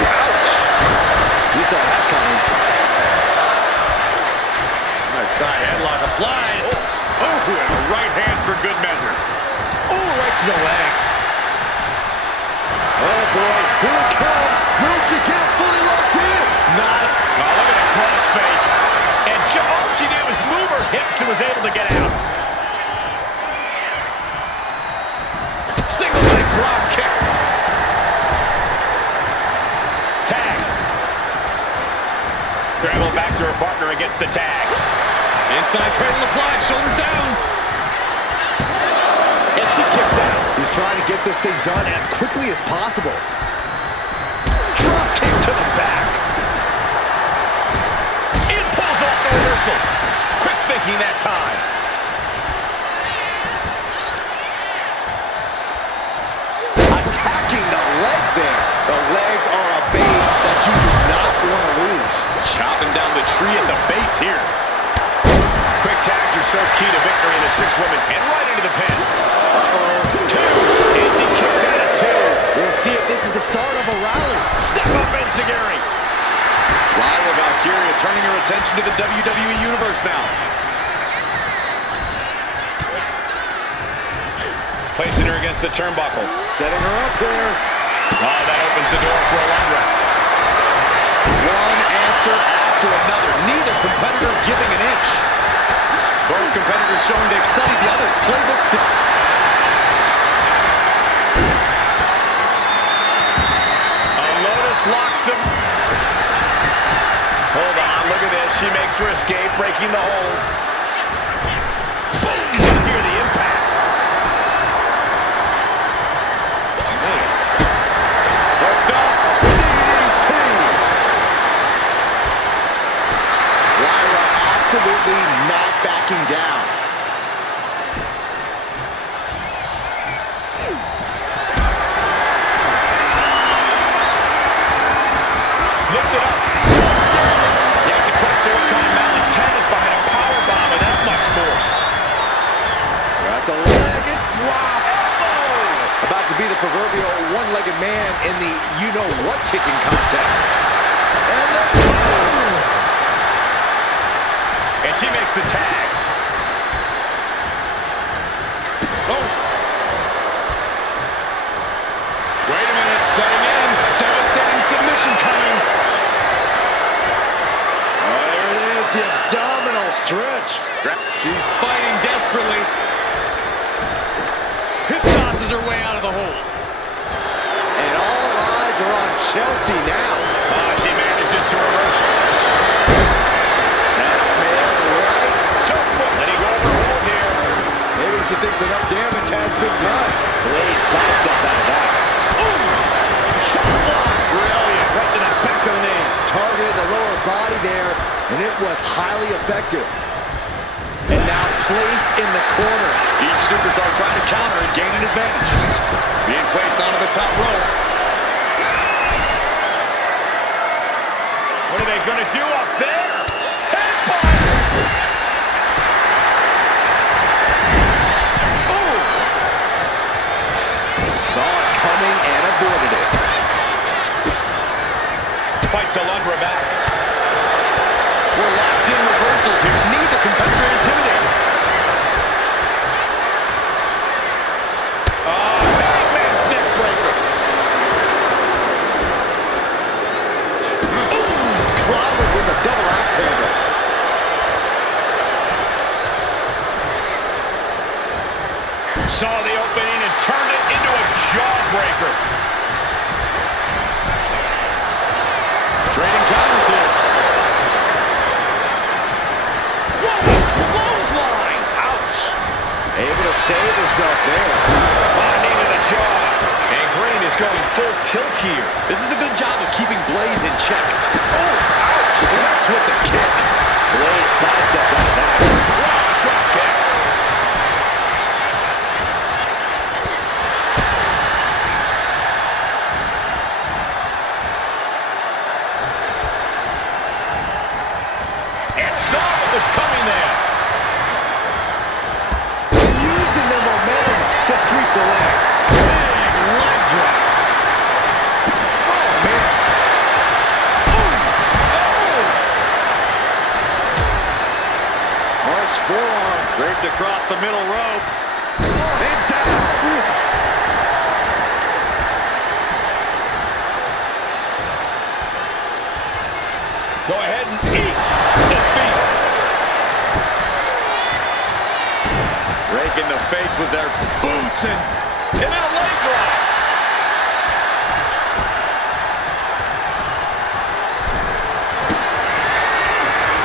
Ouch. You saw that coming. Nice side headlock applied. Oh, and a right hand for good measure. Oh, right to the leg. Oh, boy. Here it comes. Will she get it fully locked in? Not. Oh, look at the crossface. And all she did was move her hips and was able to get out. Single leg drop kick. Tag. Travel back to her partner against the tag. Inside cradle applied, shoulders down. And she kicks out. She's trying to get this thing done as quickly as possible. Drop kick to the back. It pulls off the reversal. Quick thinking that time. Attacking the leg there. The legs are a base that you do not want to lose. Chopping down the tree at the base here. Quick tags are so key to victory in a six-woman, and right into the pin. Two, and she kicks out at two. We'll see if this is the start of a rally. Step up, Enziguri. Lyra Valkyria turning her attention to the WWE Universe now. Placing her against the turnbuckle. Setting her up here. Oh, that opens the door for Alundra. One answer after another. Neither competitor giving an inch. Both competitors showing they've studied the other's playbooks to... Lotus locks him. Hold on, look at this. She makes her escape, breaking the hold. Boom! You can hear the impact. Hooked up. DDT. Lyra absolutely not backing down. Lift it up. What's next? You have to question what kind of malcontent is behind a powerbomb with that much force. Got the leg. Wow. Elbow. About to be the proverbial one-legged man in the you-know-what kicking contest. And the boom. And she makes the tag. Oh. Wait a minute, setting in. Devastating submission coming. Oh, there it is. You Chelsea now. She manages to reverse it. Snapmare right. Letting go of her hold here. Maybe she thinks enough damage has been done. Blade sidesteps out of that. Shot block. Brilliant. Right to the back of the knee. Targeted the lower body there, and it was highly effective. And now placed in the corner. Each superstar trying to counter and gain an advantage. Being placed onto the top rope. What are they going to do up there? Saw it coming and avoided it. Fights Alundra back. We're locked in reversals here. Neither competitor intimidated. Hangman's neck breaker. Clobbered with a double axe handle. Saw the opening and turned it into a jawbreaker. Trading counters here. Whoa, clothesline! Ouch. Able to save herself there. Knee to the jaw. And Green is going full tilt here. This is a good job of keeping Blaze in check. Ouch. Connects with the kick. Blade sidesteps out of that. Wow, drop kick. And saw what was coming there. Using the momentum to sweep the leg. Big leg drop. Oh, man. March forearm draped across the middle rope. And down. Go ahead and eat defeat. Rake in the face with their boots and And then a leg drop.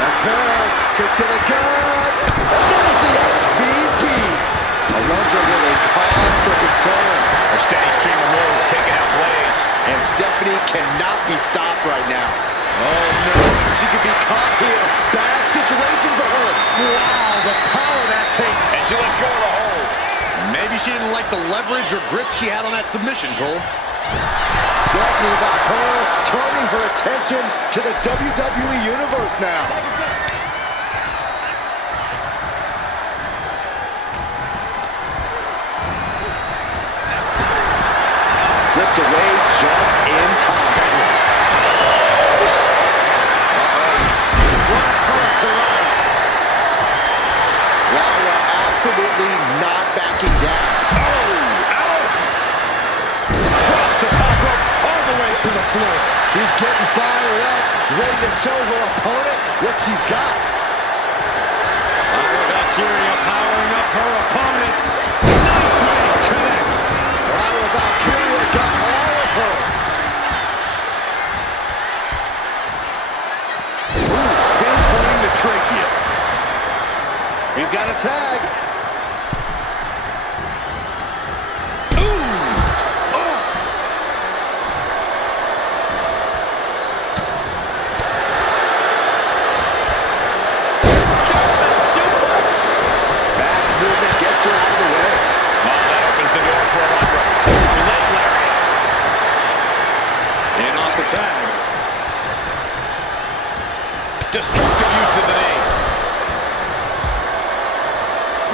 The curve. Kick to the gut. And there's the SVP. Alundra with a cause for concern. A steady stream of moves taking out Blaze. And Stephanie cannot be stopped right now. Oh, no. She could be caught here. Bad situation for her. wow, the power that takes. And she lets go of the hold. Maybe she didn't like the leverage or grip she had on that submission, Cole. Talking about her, turning her attention to the WWE Universe now. Slips away just in time. Lara absolutely not backing down. Across the top rope, all the way to the floor. She's getting fired up, ready to show her opponent what she's got. Lyra Valkyria powering up her opponent. Nightwing connects. Lyra Valkyria got all of her. Pinpointing the trachea. We've got a tag. Destructive use of the knee.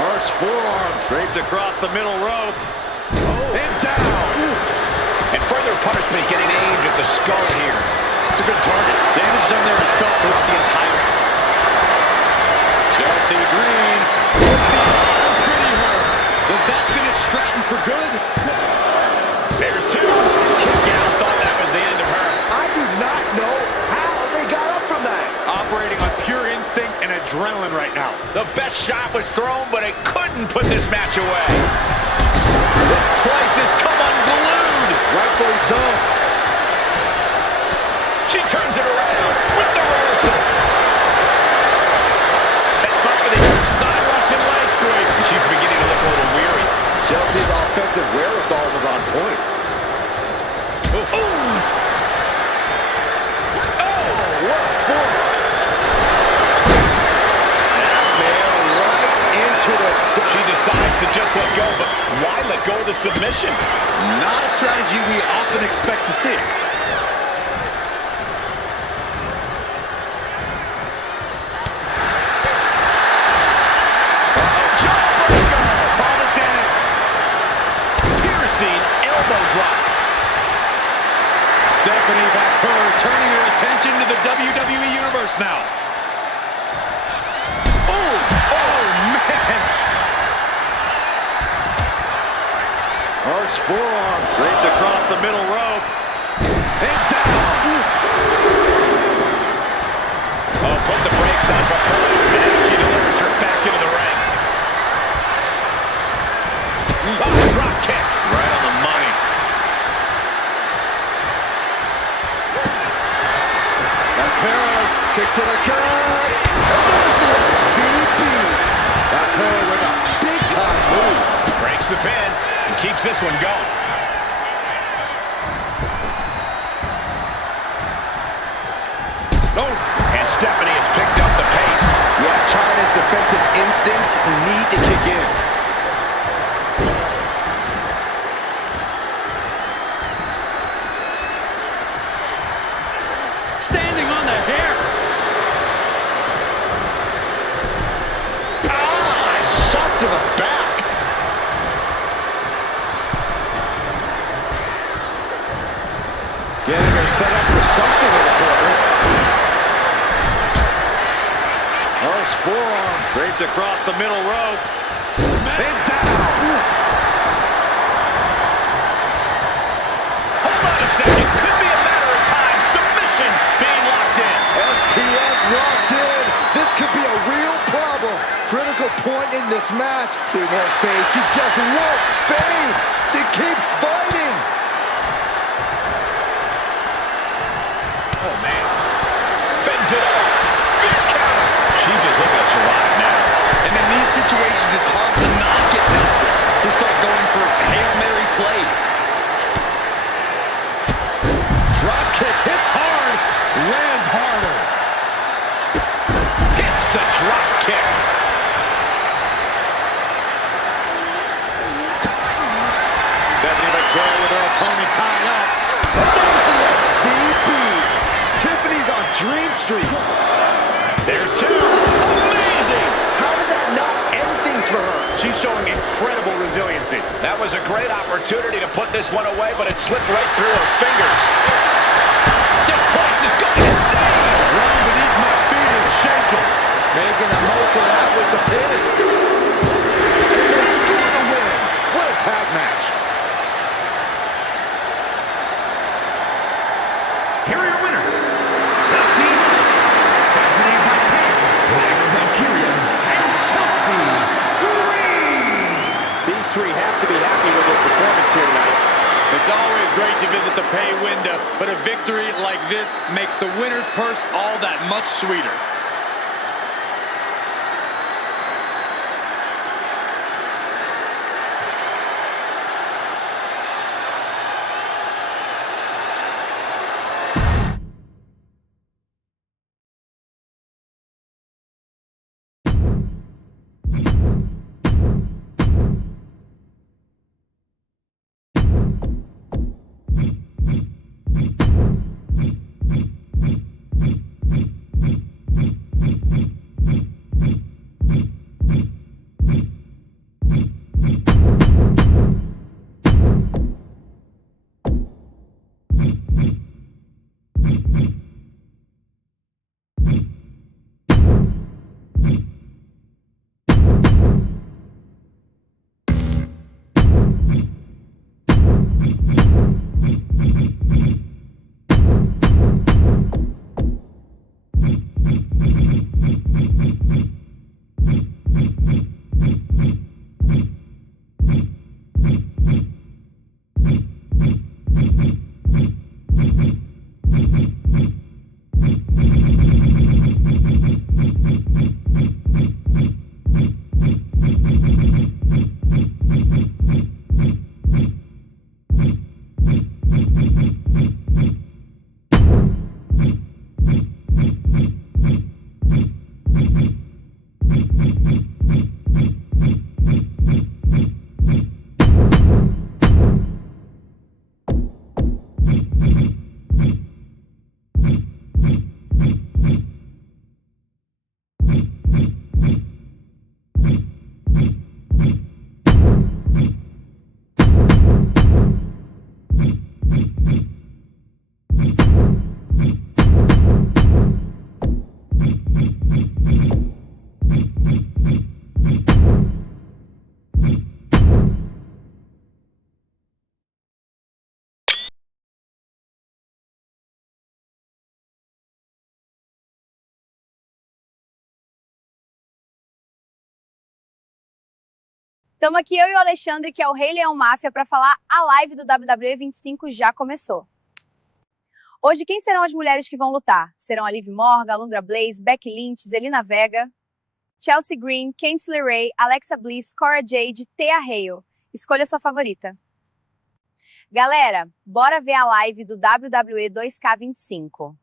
North's forearm draped across the middle rope. And down. And further punishment getting aimed at the skull here. It's a good target. Damage done there is felt throughout the entire. Chelsea Green with the arm pretty hurt. Does that finish Stratton for good? There's two. Kick out. Thought that was the end of her. I do not know how they got up from that. Operating on pure instinct and adrenaline right now. The best shot was thrown, but it couldn't put this match away. This place has come unglued. Rightfully so. She turns it around with the reversal. Set up for the side Russian leg sweep. She's beginning to look a little weary. Chelsea's offensive wherewithal was on point. Oof. Ooh. Oh, What a forward. Snapmare right into the... she decides to just let go, but why let go of the submission? Not a strategy we often expect to see. Elbow drop. Stephanie Baker turning her attention to the WWE Universe now. Oh, man. First forearm draped across the middle rope. And down. Oh, put the brakes on Baker. And now she delivers her back into the ring. Oh, drop kick. Right on the money. Baker, kick to the gut. There's the SVP. Baker with a big-time move. Breaks the pin and keeps this one going. Oh, and Stephanie has picked up the pace. Yeah, China's defensive instincts need to kick in. standing on the hair. Ah, shot to the back. Getting her set up for something in the corner. First forearm draped across the middle rope. And down. Hold on a second. Could be a matter of time. Submission being locked in. STF locked in. This could be a real problem. Critical point in this match. She won't fade. She just won't fade. She keeps fighting. Oh, man. Fends it off. Good counter. She just looking to survive now. And in these situations, it's hard to not get desperate. To start going for Hail Mary plays. Drop kick hits hard. Lands harder. Hits the drop kick. Stephanie McCray with her opponent tied up. There's the SVP. Tiffany's on Dream Street. There's two. Amazing. How did that not end things for her? She's showing incredible resiliency. That was a great opportunity to put this one away, but it slipped right through her fingers. This place is going insane. Ground beneath my feet is shaking. Making the most of that with the pin. And they score the win. What a tag match. Here are your winners. The team Stephanie Baker, Lyra Valkyria, and Chelsea Green. These three have to be happy with their performance here tonight. It's always great to visit the pay window, but a victory like this makes the winner's purse all that much sweeter. Tamo aqui eu e o Alexandre, que é o Rei Leão Máfia, para falar a live do WWE 25 já começou. Hoje, quem serão as mulheres que vão lutar? Serão a Liv Morgan, Alundra Blaze, Becky Lynch, Zelina Vega, Chelsea Green, Candice LeRae, Alexa Bliss, Cora Jade, Thea Hale. Escolha sua favorita. Galera, bora ver a live do WWE2K25.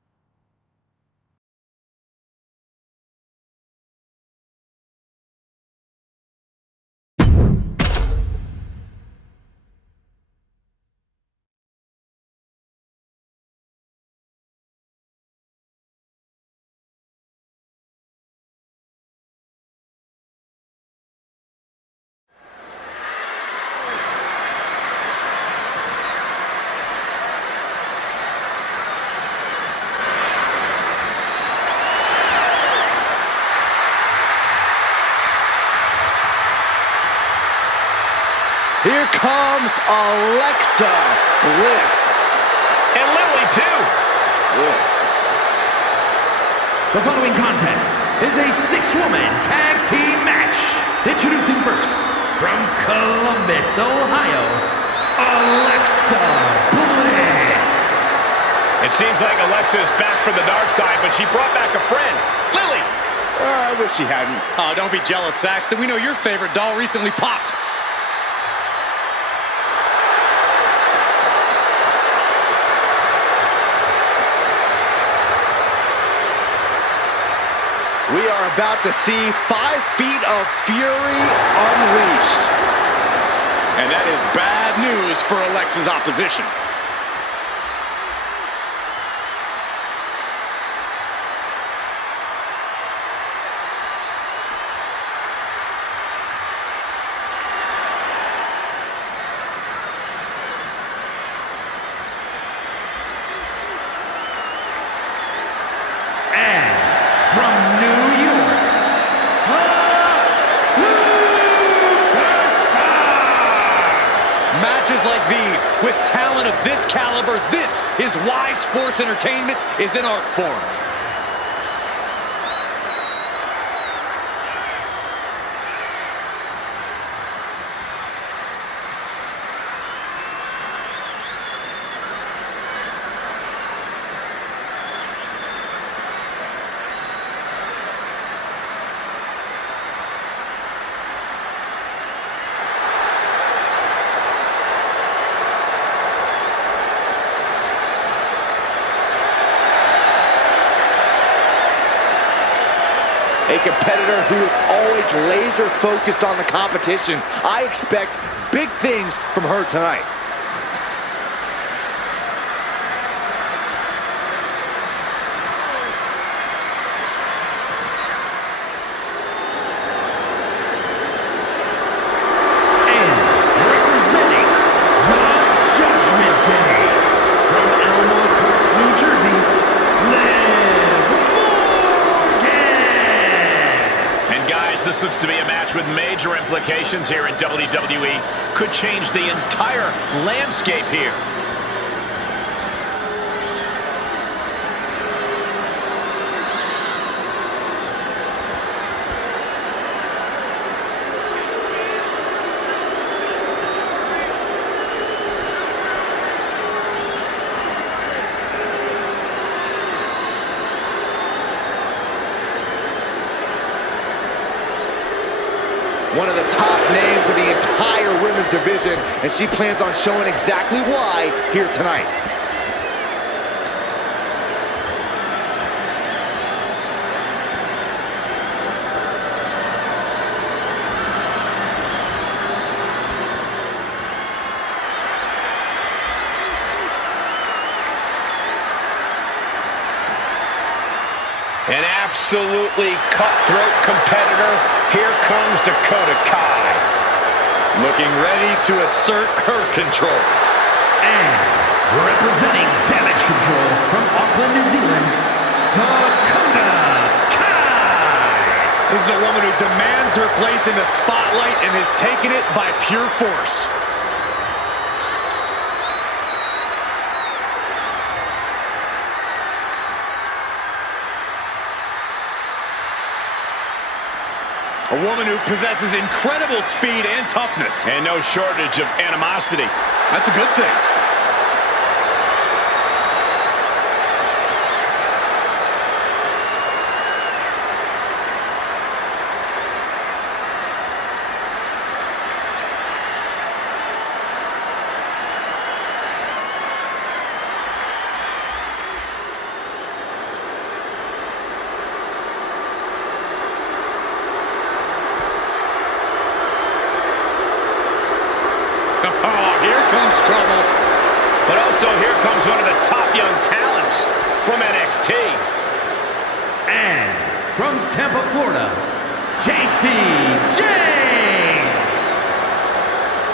Here comes Alexa Bliss. And Lily, too. Yeah. The following contest is a six-woman tag team match. Introducing first, from Columbus, Ohio, Alexa Bliss. It seems like Alexa is back from the dark side, but she brought back a friend, Lily. I wish she hadn't. Oh, don't be jealous, Saxton. We know your favorite doll recently popped. We are about to see 5 feet of fury unleashed. And that is bad news for Alexa's opposition. Matches like these, with talent of this caliber, this is why sports entertainment is an art form. A competitor who is always laser focused on the competition. I expect big things from her tonight. This looks to be a match with major implications here in WWE. Could change the entire landscape here. One of the top names in the entire women's division, and she plans on showing exactly why here tonight. An absolutely cutthroat competitor. Here comes Dakota Kai. Looking ready to assert her control. And representing Damage Control from Auckland, New Zealand, Dakota Kai. This is a woman who demands her place in the spotlight and has taken it by pure force. A woman who possesses incredible speed and toughness. And no shortage of animosity. That's a good thing. Oh, here comes trouble. But also here comes one of the top young talents from NXT. And from Tampa, Florida, Jane.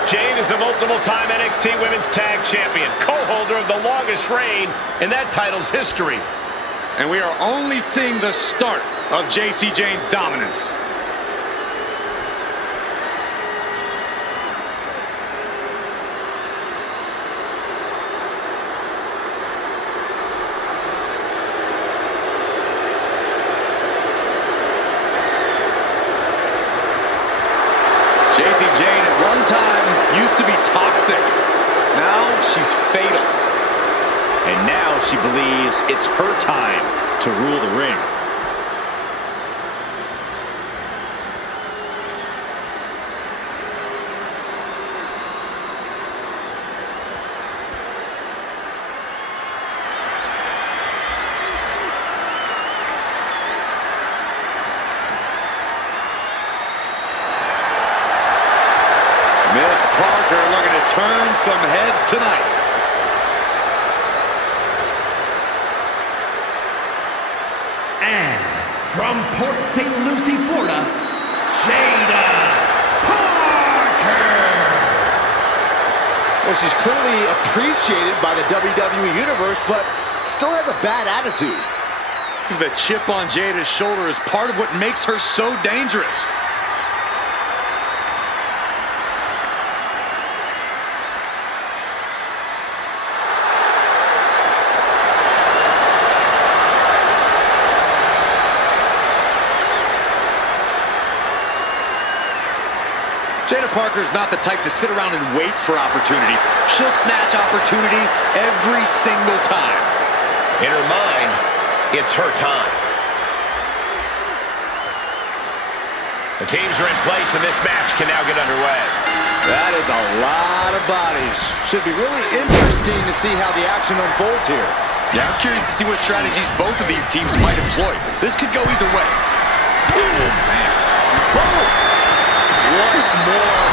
Jane is the multiple-time NXT Women's Tag Champion, co-holder of the longest reign in that title's history. And we are only seeing the start of JC Jane's dominance. JC Jane at one time used to be toxic. Now she's fatal. And now she believes it's her time to rule the ring. Miss Parker looking to turn some heads tonight. And from Port St. Lucie, Florida, Jada Parker. Well, she's clearly appreciated by the WWE Universe, but still has a bad attitude. It's because the chip on Jada's shoulder is part of what makes her so dangerous. Jada Parker's not the type to sit around and wait for opportunities. She'll snatch opportunity every single time. In her mind, it's her time. The teams are in place and this match can now get underway. That is a lot of bodies. Should be really interesting to see how the action unfolds here. Yeah, I'm curious to see what strategies both of these teams might employ. This could go either way. Oh, man. Boom! What more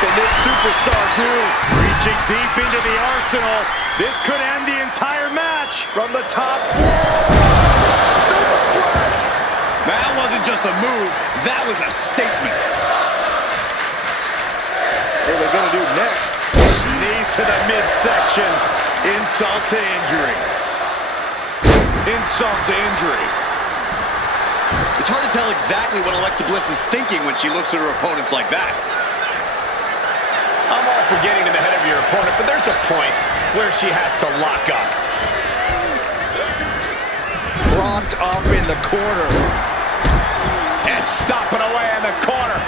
can this superstar do? Reaching deep into the arsenal. This could end the entire match. From the top floor. Superplex. That wasn't just a move. That was a statement. What are they going to do next? Knees to the midsection. Insult to injury. Insult to injury. It's hard to tell exactly what Alexa Bliss is thinking when she looks at her opponents like that. I'm all for getting in the head of your opponent, but there's a point where she has to lock up. Propped up in the corner. And stomping away in the corner.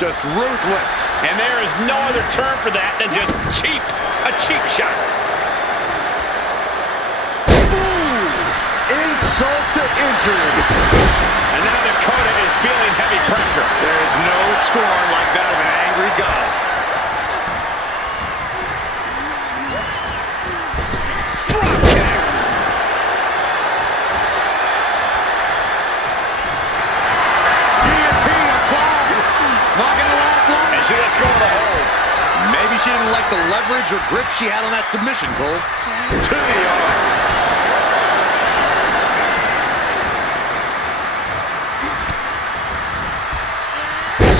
Just ruthless. And there is no other term for that than just cheap. A cheap shot. Insult to injury. And now Dakota is feeling heavy pressure. There is no scorn like that of an angry goddess. Drop kick. Guillotine applied. Not going to last long. And she lets go of the hold. Maybe she didn't like the leverage or grip she had on that submission, Cole. To the arm.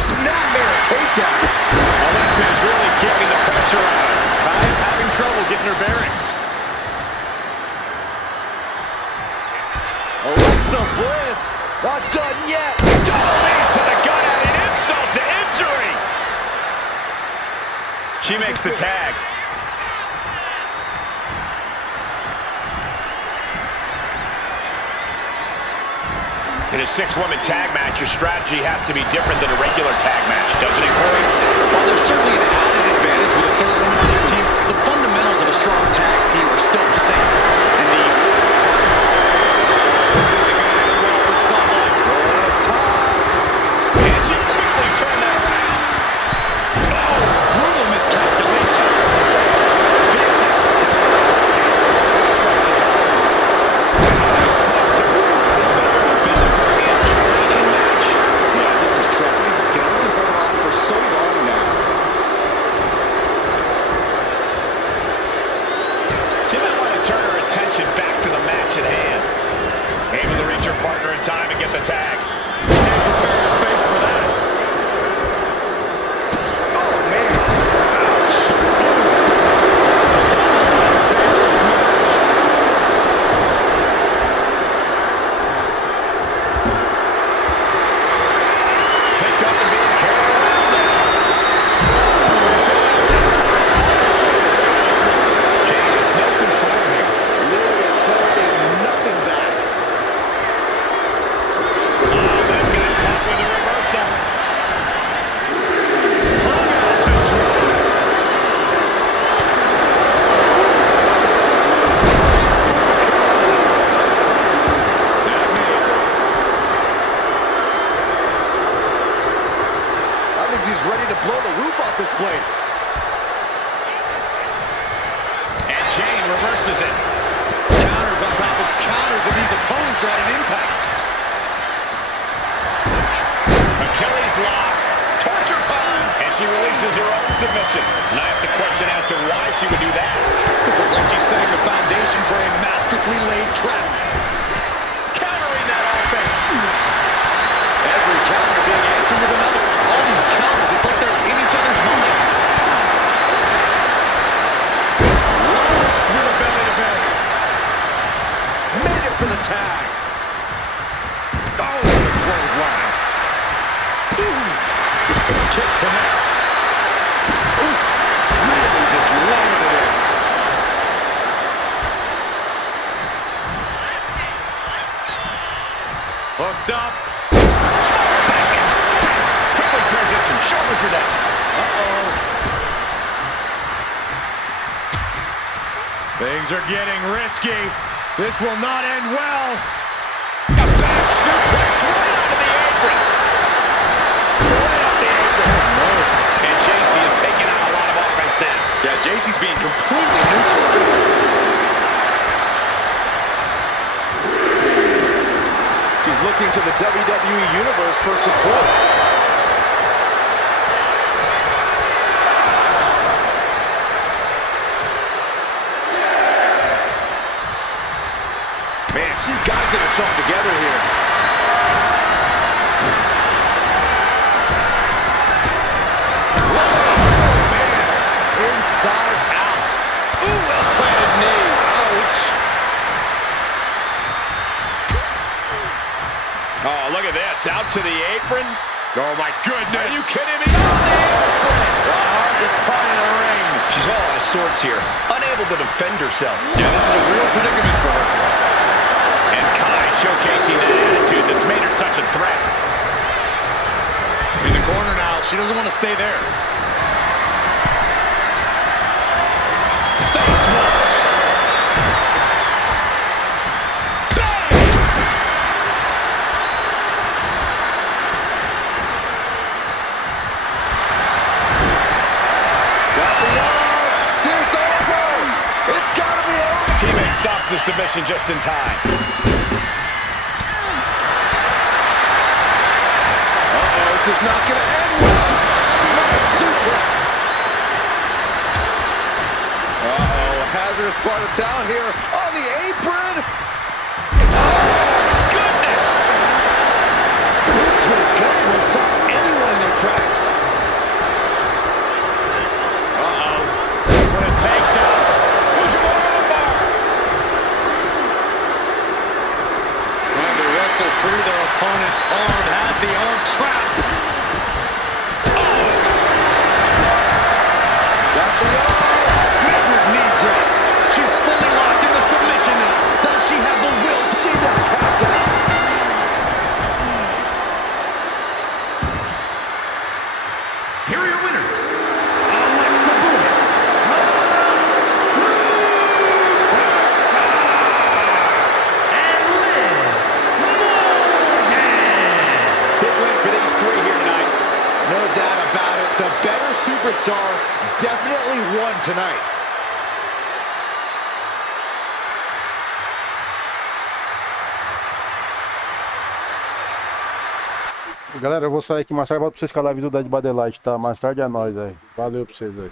Snapmare takedown. Alexa is really keeping the pressure on. Kai's having trouble getting her bearings. Alexa Bliss, not done yet. Double knees to the gut and an insult to injury. She makes the tag. In a 6-woman tag match, your strategy has to be different than a regular tag match, doesn't it, Corey? While there's certainly an added advantage with a third woman on your team, the fundamentals of a strong tag team are still the same. And this isn't going to end well for someone. And she quickly turned that around. Oh, brutal miscalculation. Vicious savage kick right there. Face buster. This has been a very physical and draining match. Yeah, this is troubling. Can only hold on for so long now. She might want to turn her attention back to the match at hand. Able to reach her partner in time and get the tag. Can't prepare your face for that. Oh, man. Ouch. Double smash. Picked up and being carried around now. Jay has no control here. Literally is holding nothing back. Oh, that got caught with a reversal. Hung out to dry. Tag made. I think he's ready to blow the roof off this place. And Jane reverses it. Counters on top of counters, and these opponents are at an impasse. Achilles lock. Torture time. And she releases her own submission. And I have to question as to why she would do that. This looks like she's setting the foundation for a masterfully laid trap. Countering that offense. Every counter being answered with another. All these counters, it's like they're in each other's minds. Launched with a belly-to-belly. Made it for the tag. Oh, what a clothesline. Ooh. Kick connects. Ooh. Really just landed it in. Hooked up. Small package. Quickly transition. Shoulders are down. Uh-oh. Things are getting risky. This will not end well. A back suplex right onto the apron. Right off the apron. And JC is taking out a lot of offense now. Yeah, JC's being completely neutralized. She's looking to the WWE Universe for support. Man, she's got to get herself together here. Inside out. Ooh, well-planted knee. Ouch. Oh, look at this. Out to the apron. Oh, my goodness. Are you kidding me? On the apron. The hardest part of the ring. She's all out of sorts here. Unable to defend herself. Yeah, this is a real predicament for her. And Kai showcasing that attitude that's made her such a threat. In the corner now. She doesn't want to stay there. Face wash. Got the arm. It's over. It's got to be over. Teammate stops the submission just in time. This is not going to end well. Nice suplex. Hazardous part of town here on the apron. Goodness! Boot to the gut will stop anyone in their tracks. What a takedown. Fujiwara bar. Trying to wrestle through their opponent's arm. Has the arm trapped. Got the arm. Measured knee drop. She's fully locked into submission now. Does she have the will to... She just tapped out. superstar definitely won tonight. Galera, eu vou sair aqui mais tarde, volto pra vocês com a live do Dead by Daylight, tá? Mais tarde é nóis aí. Valeu pra vocês aí.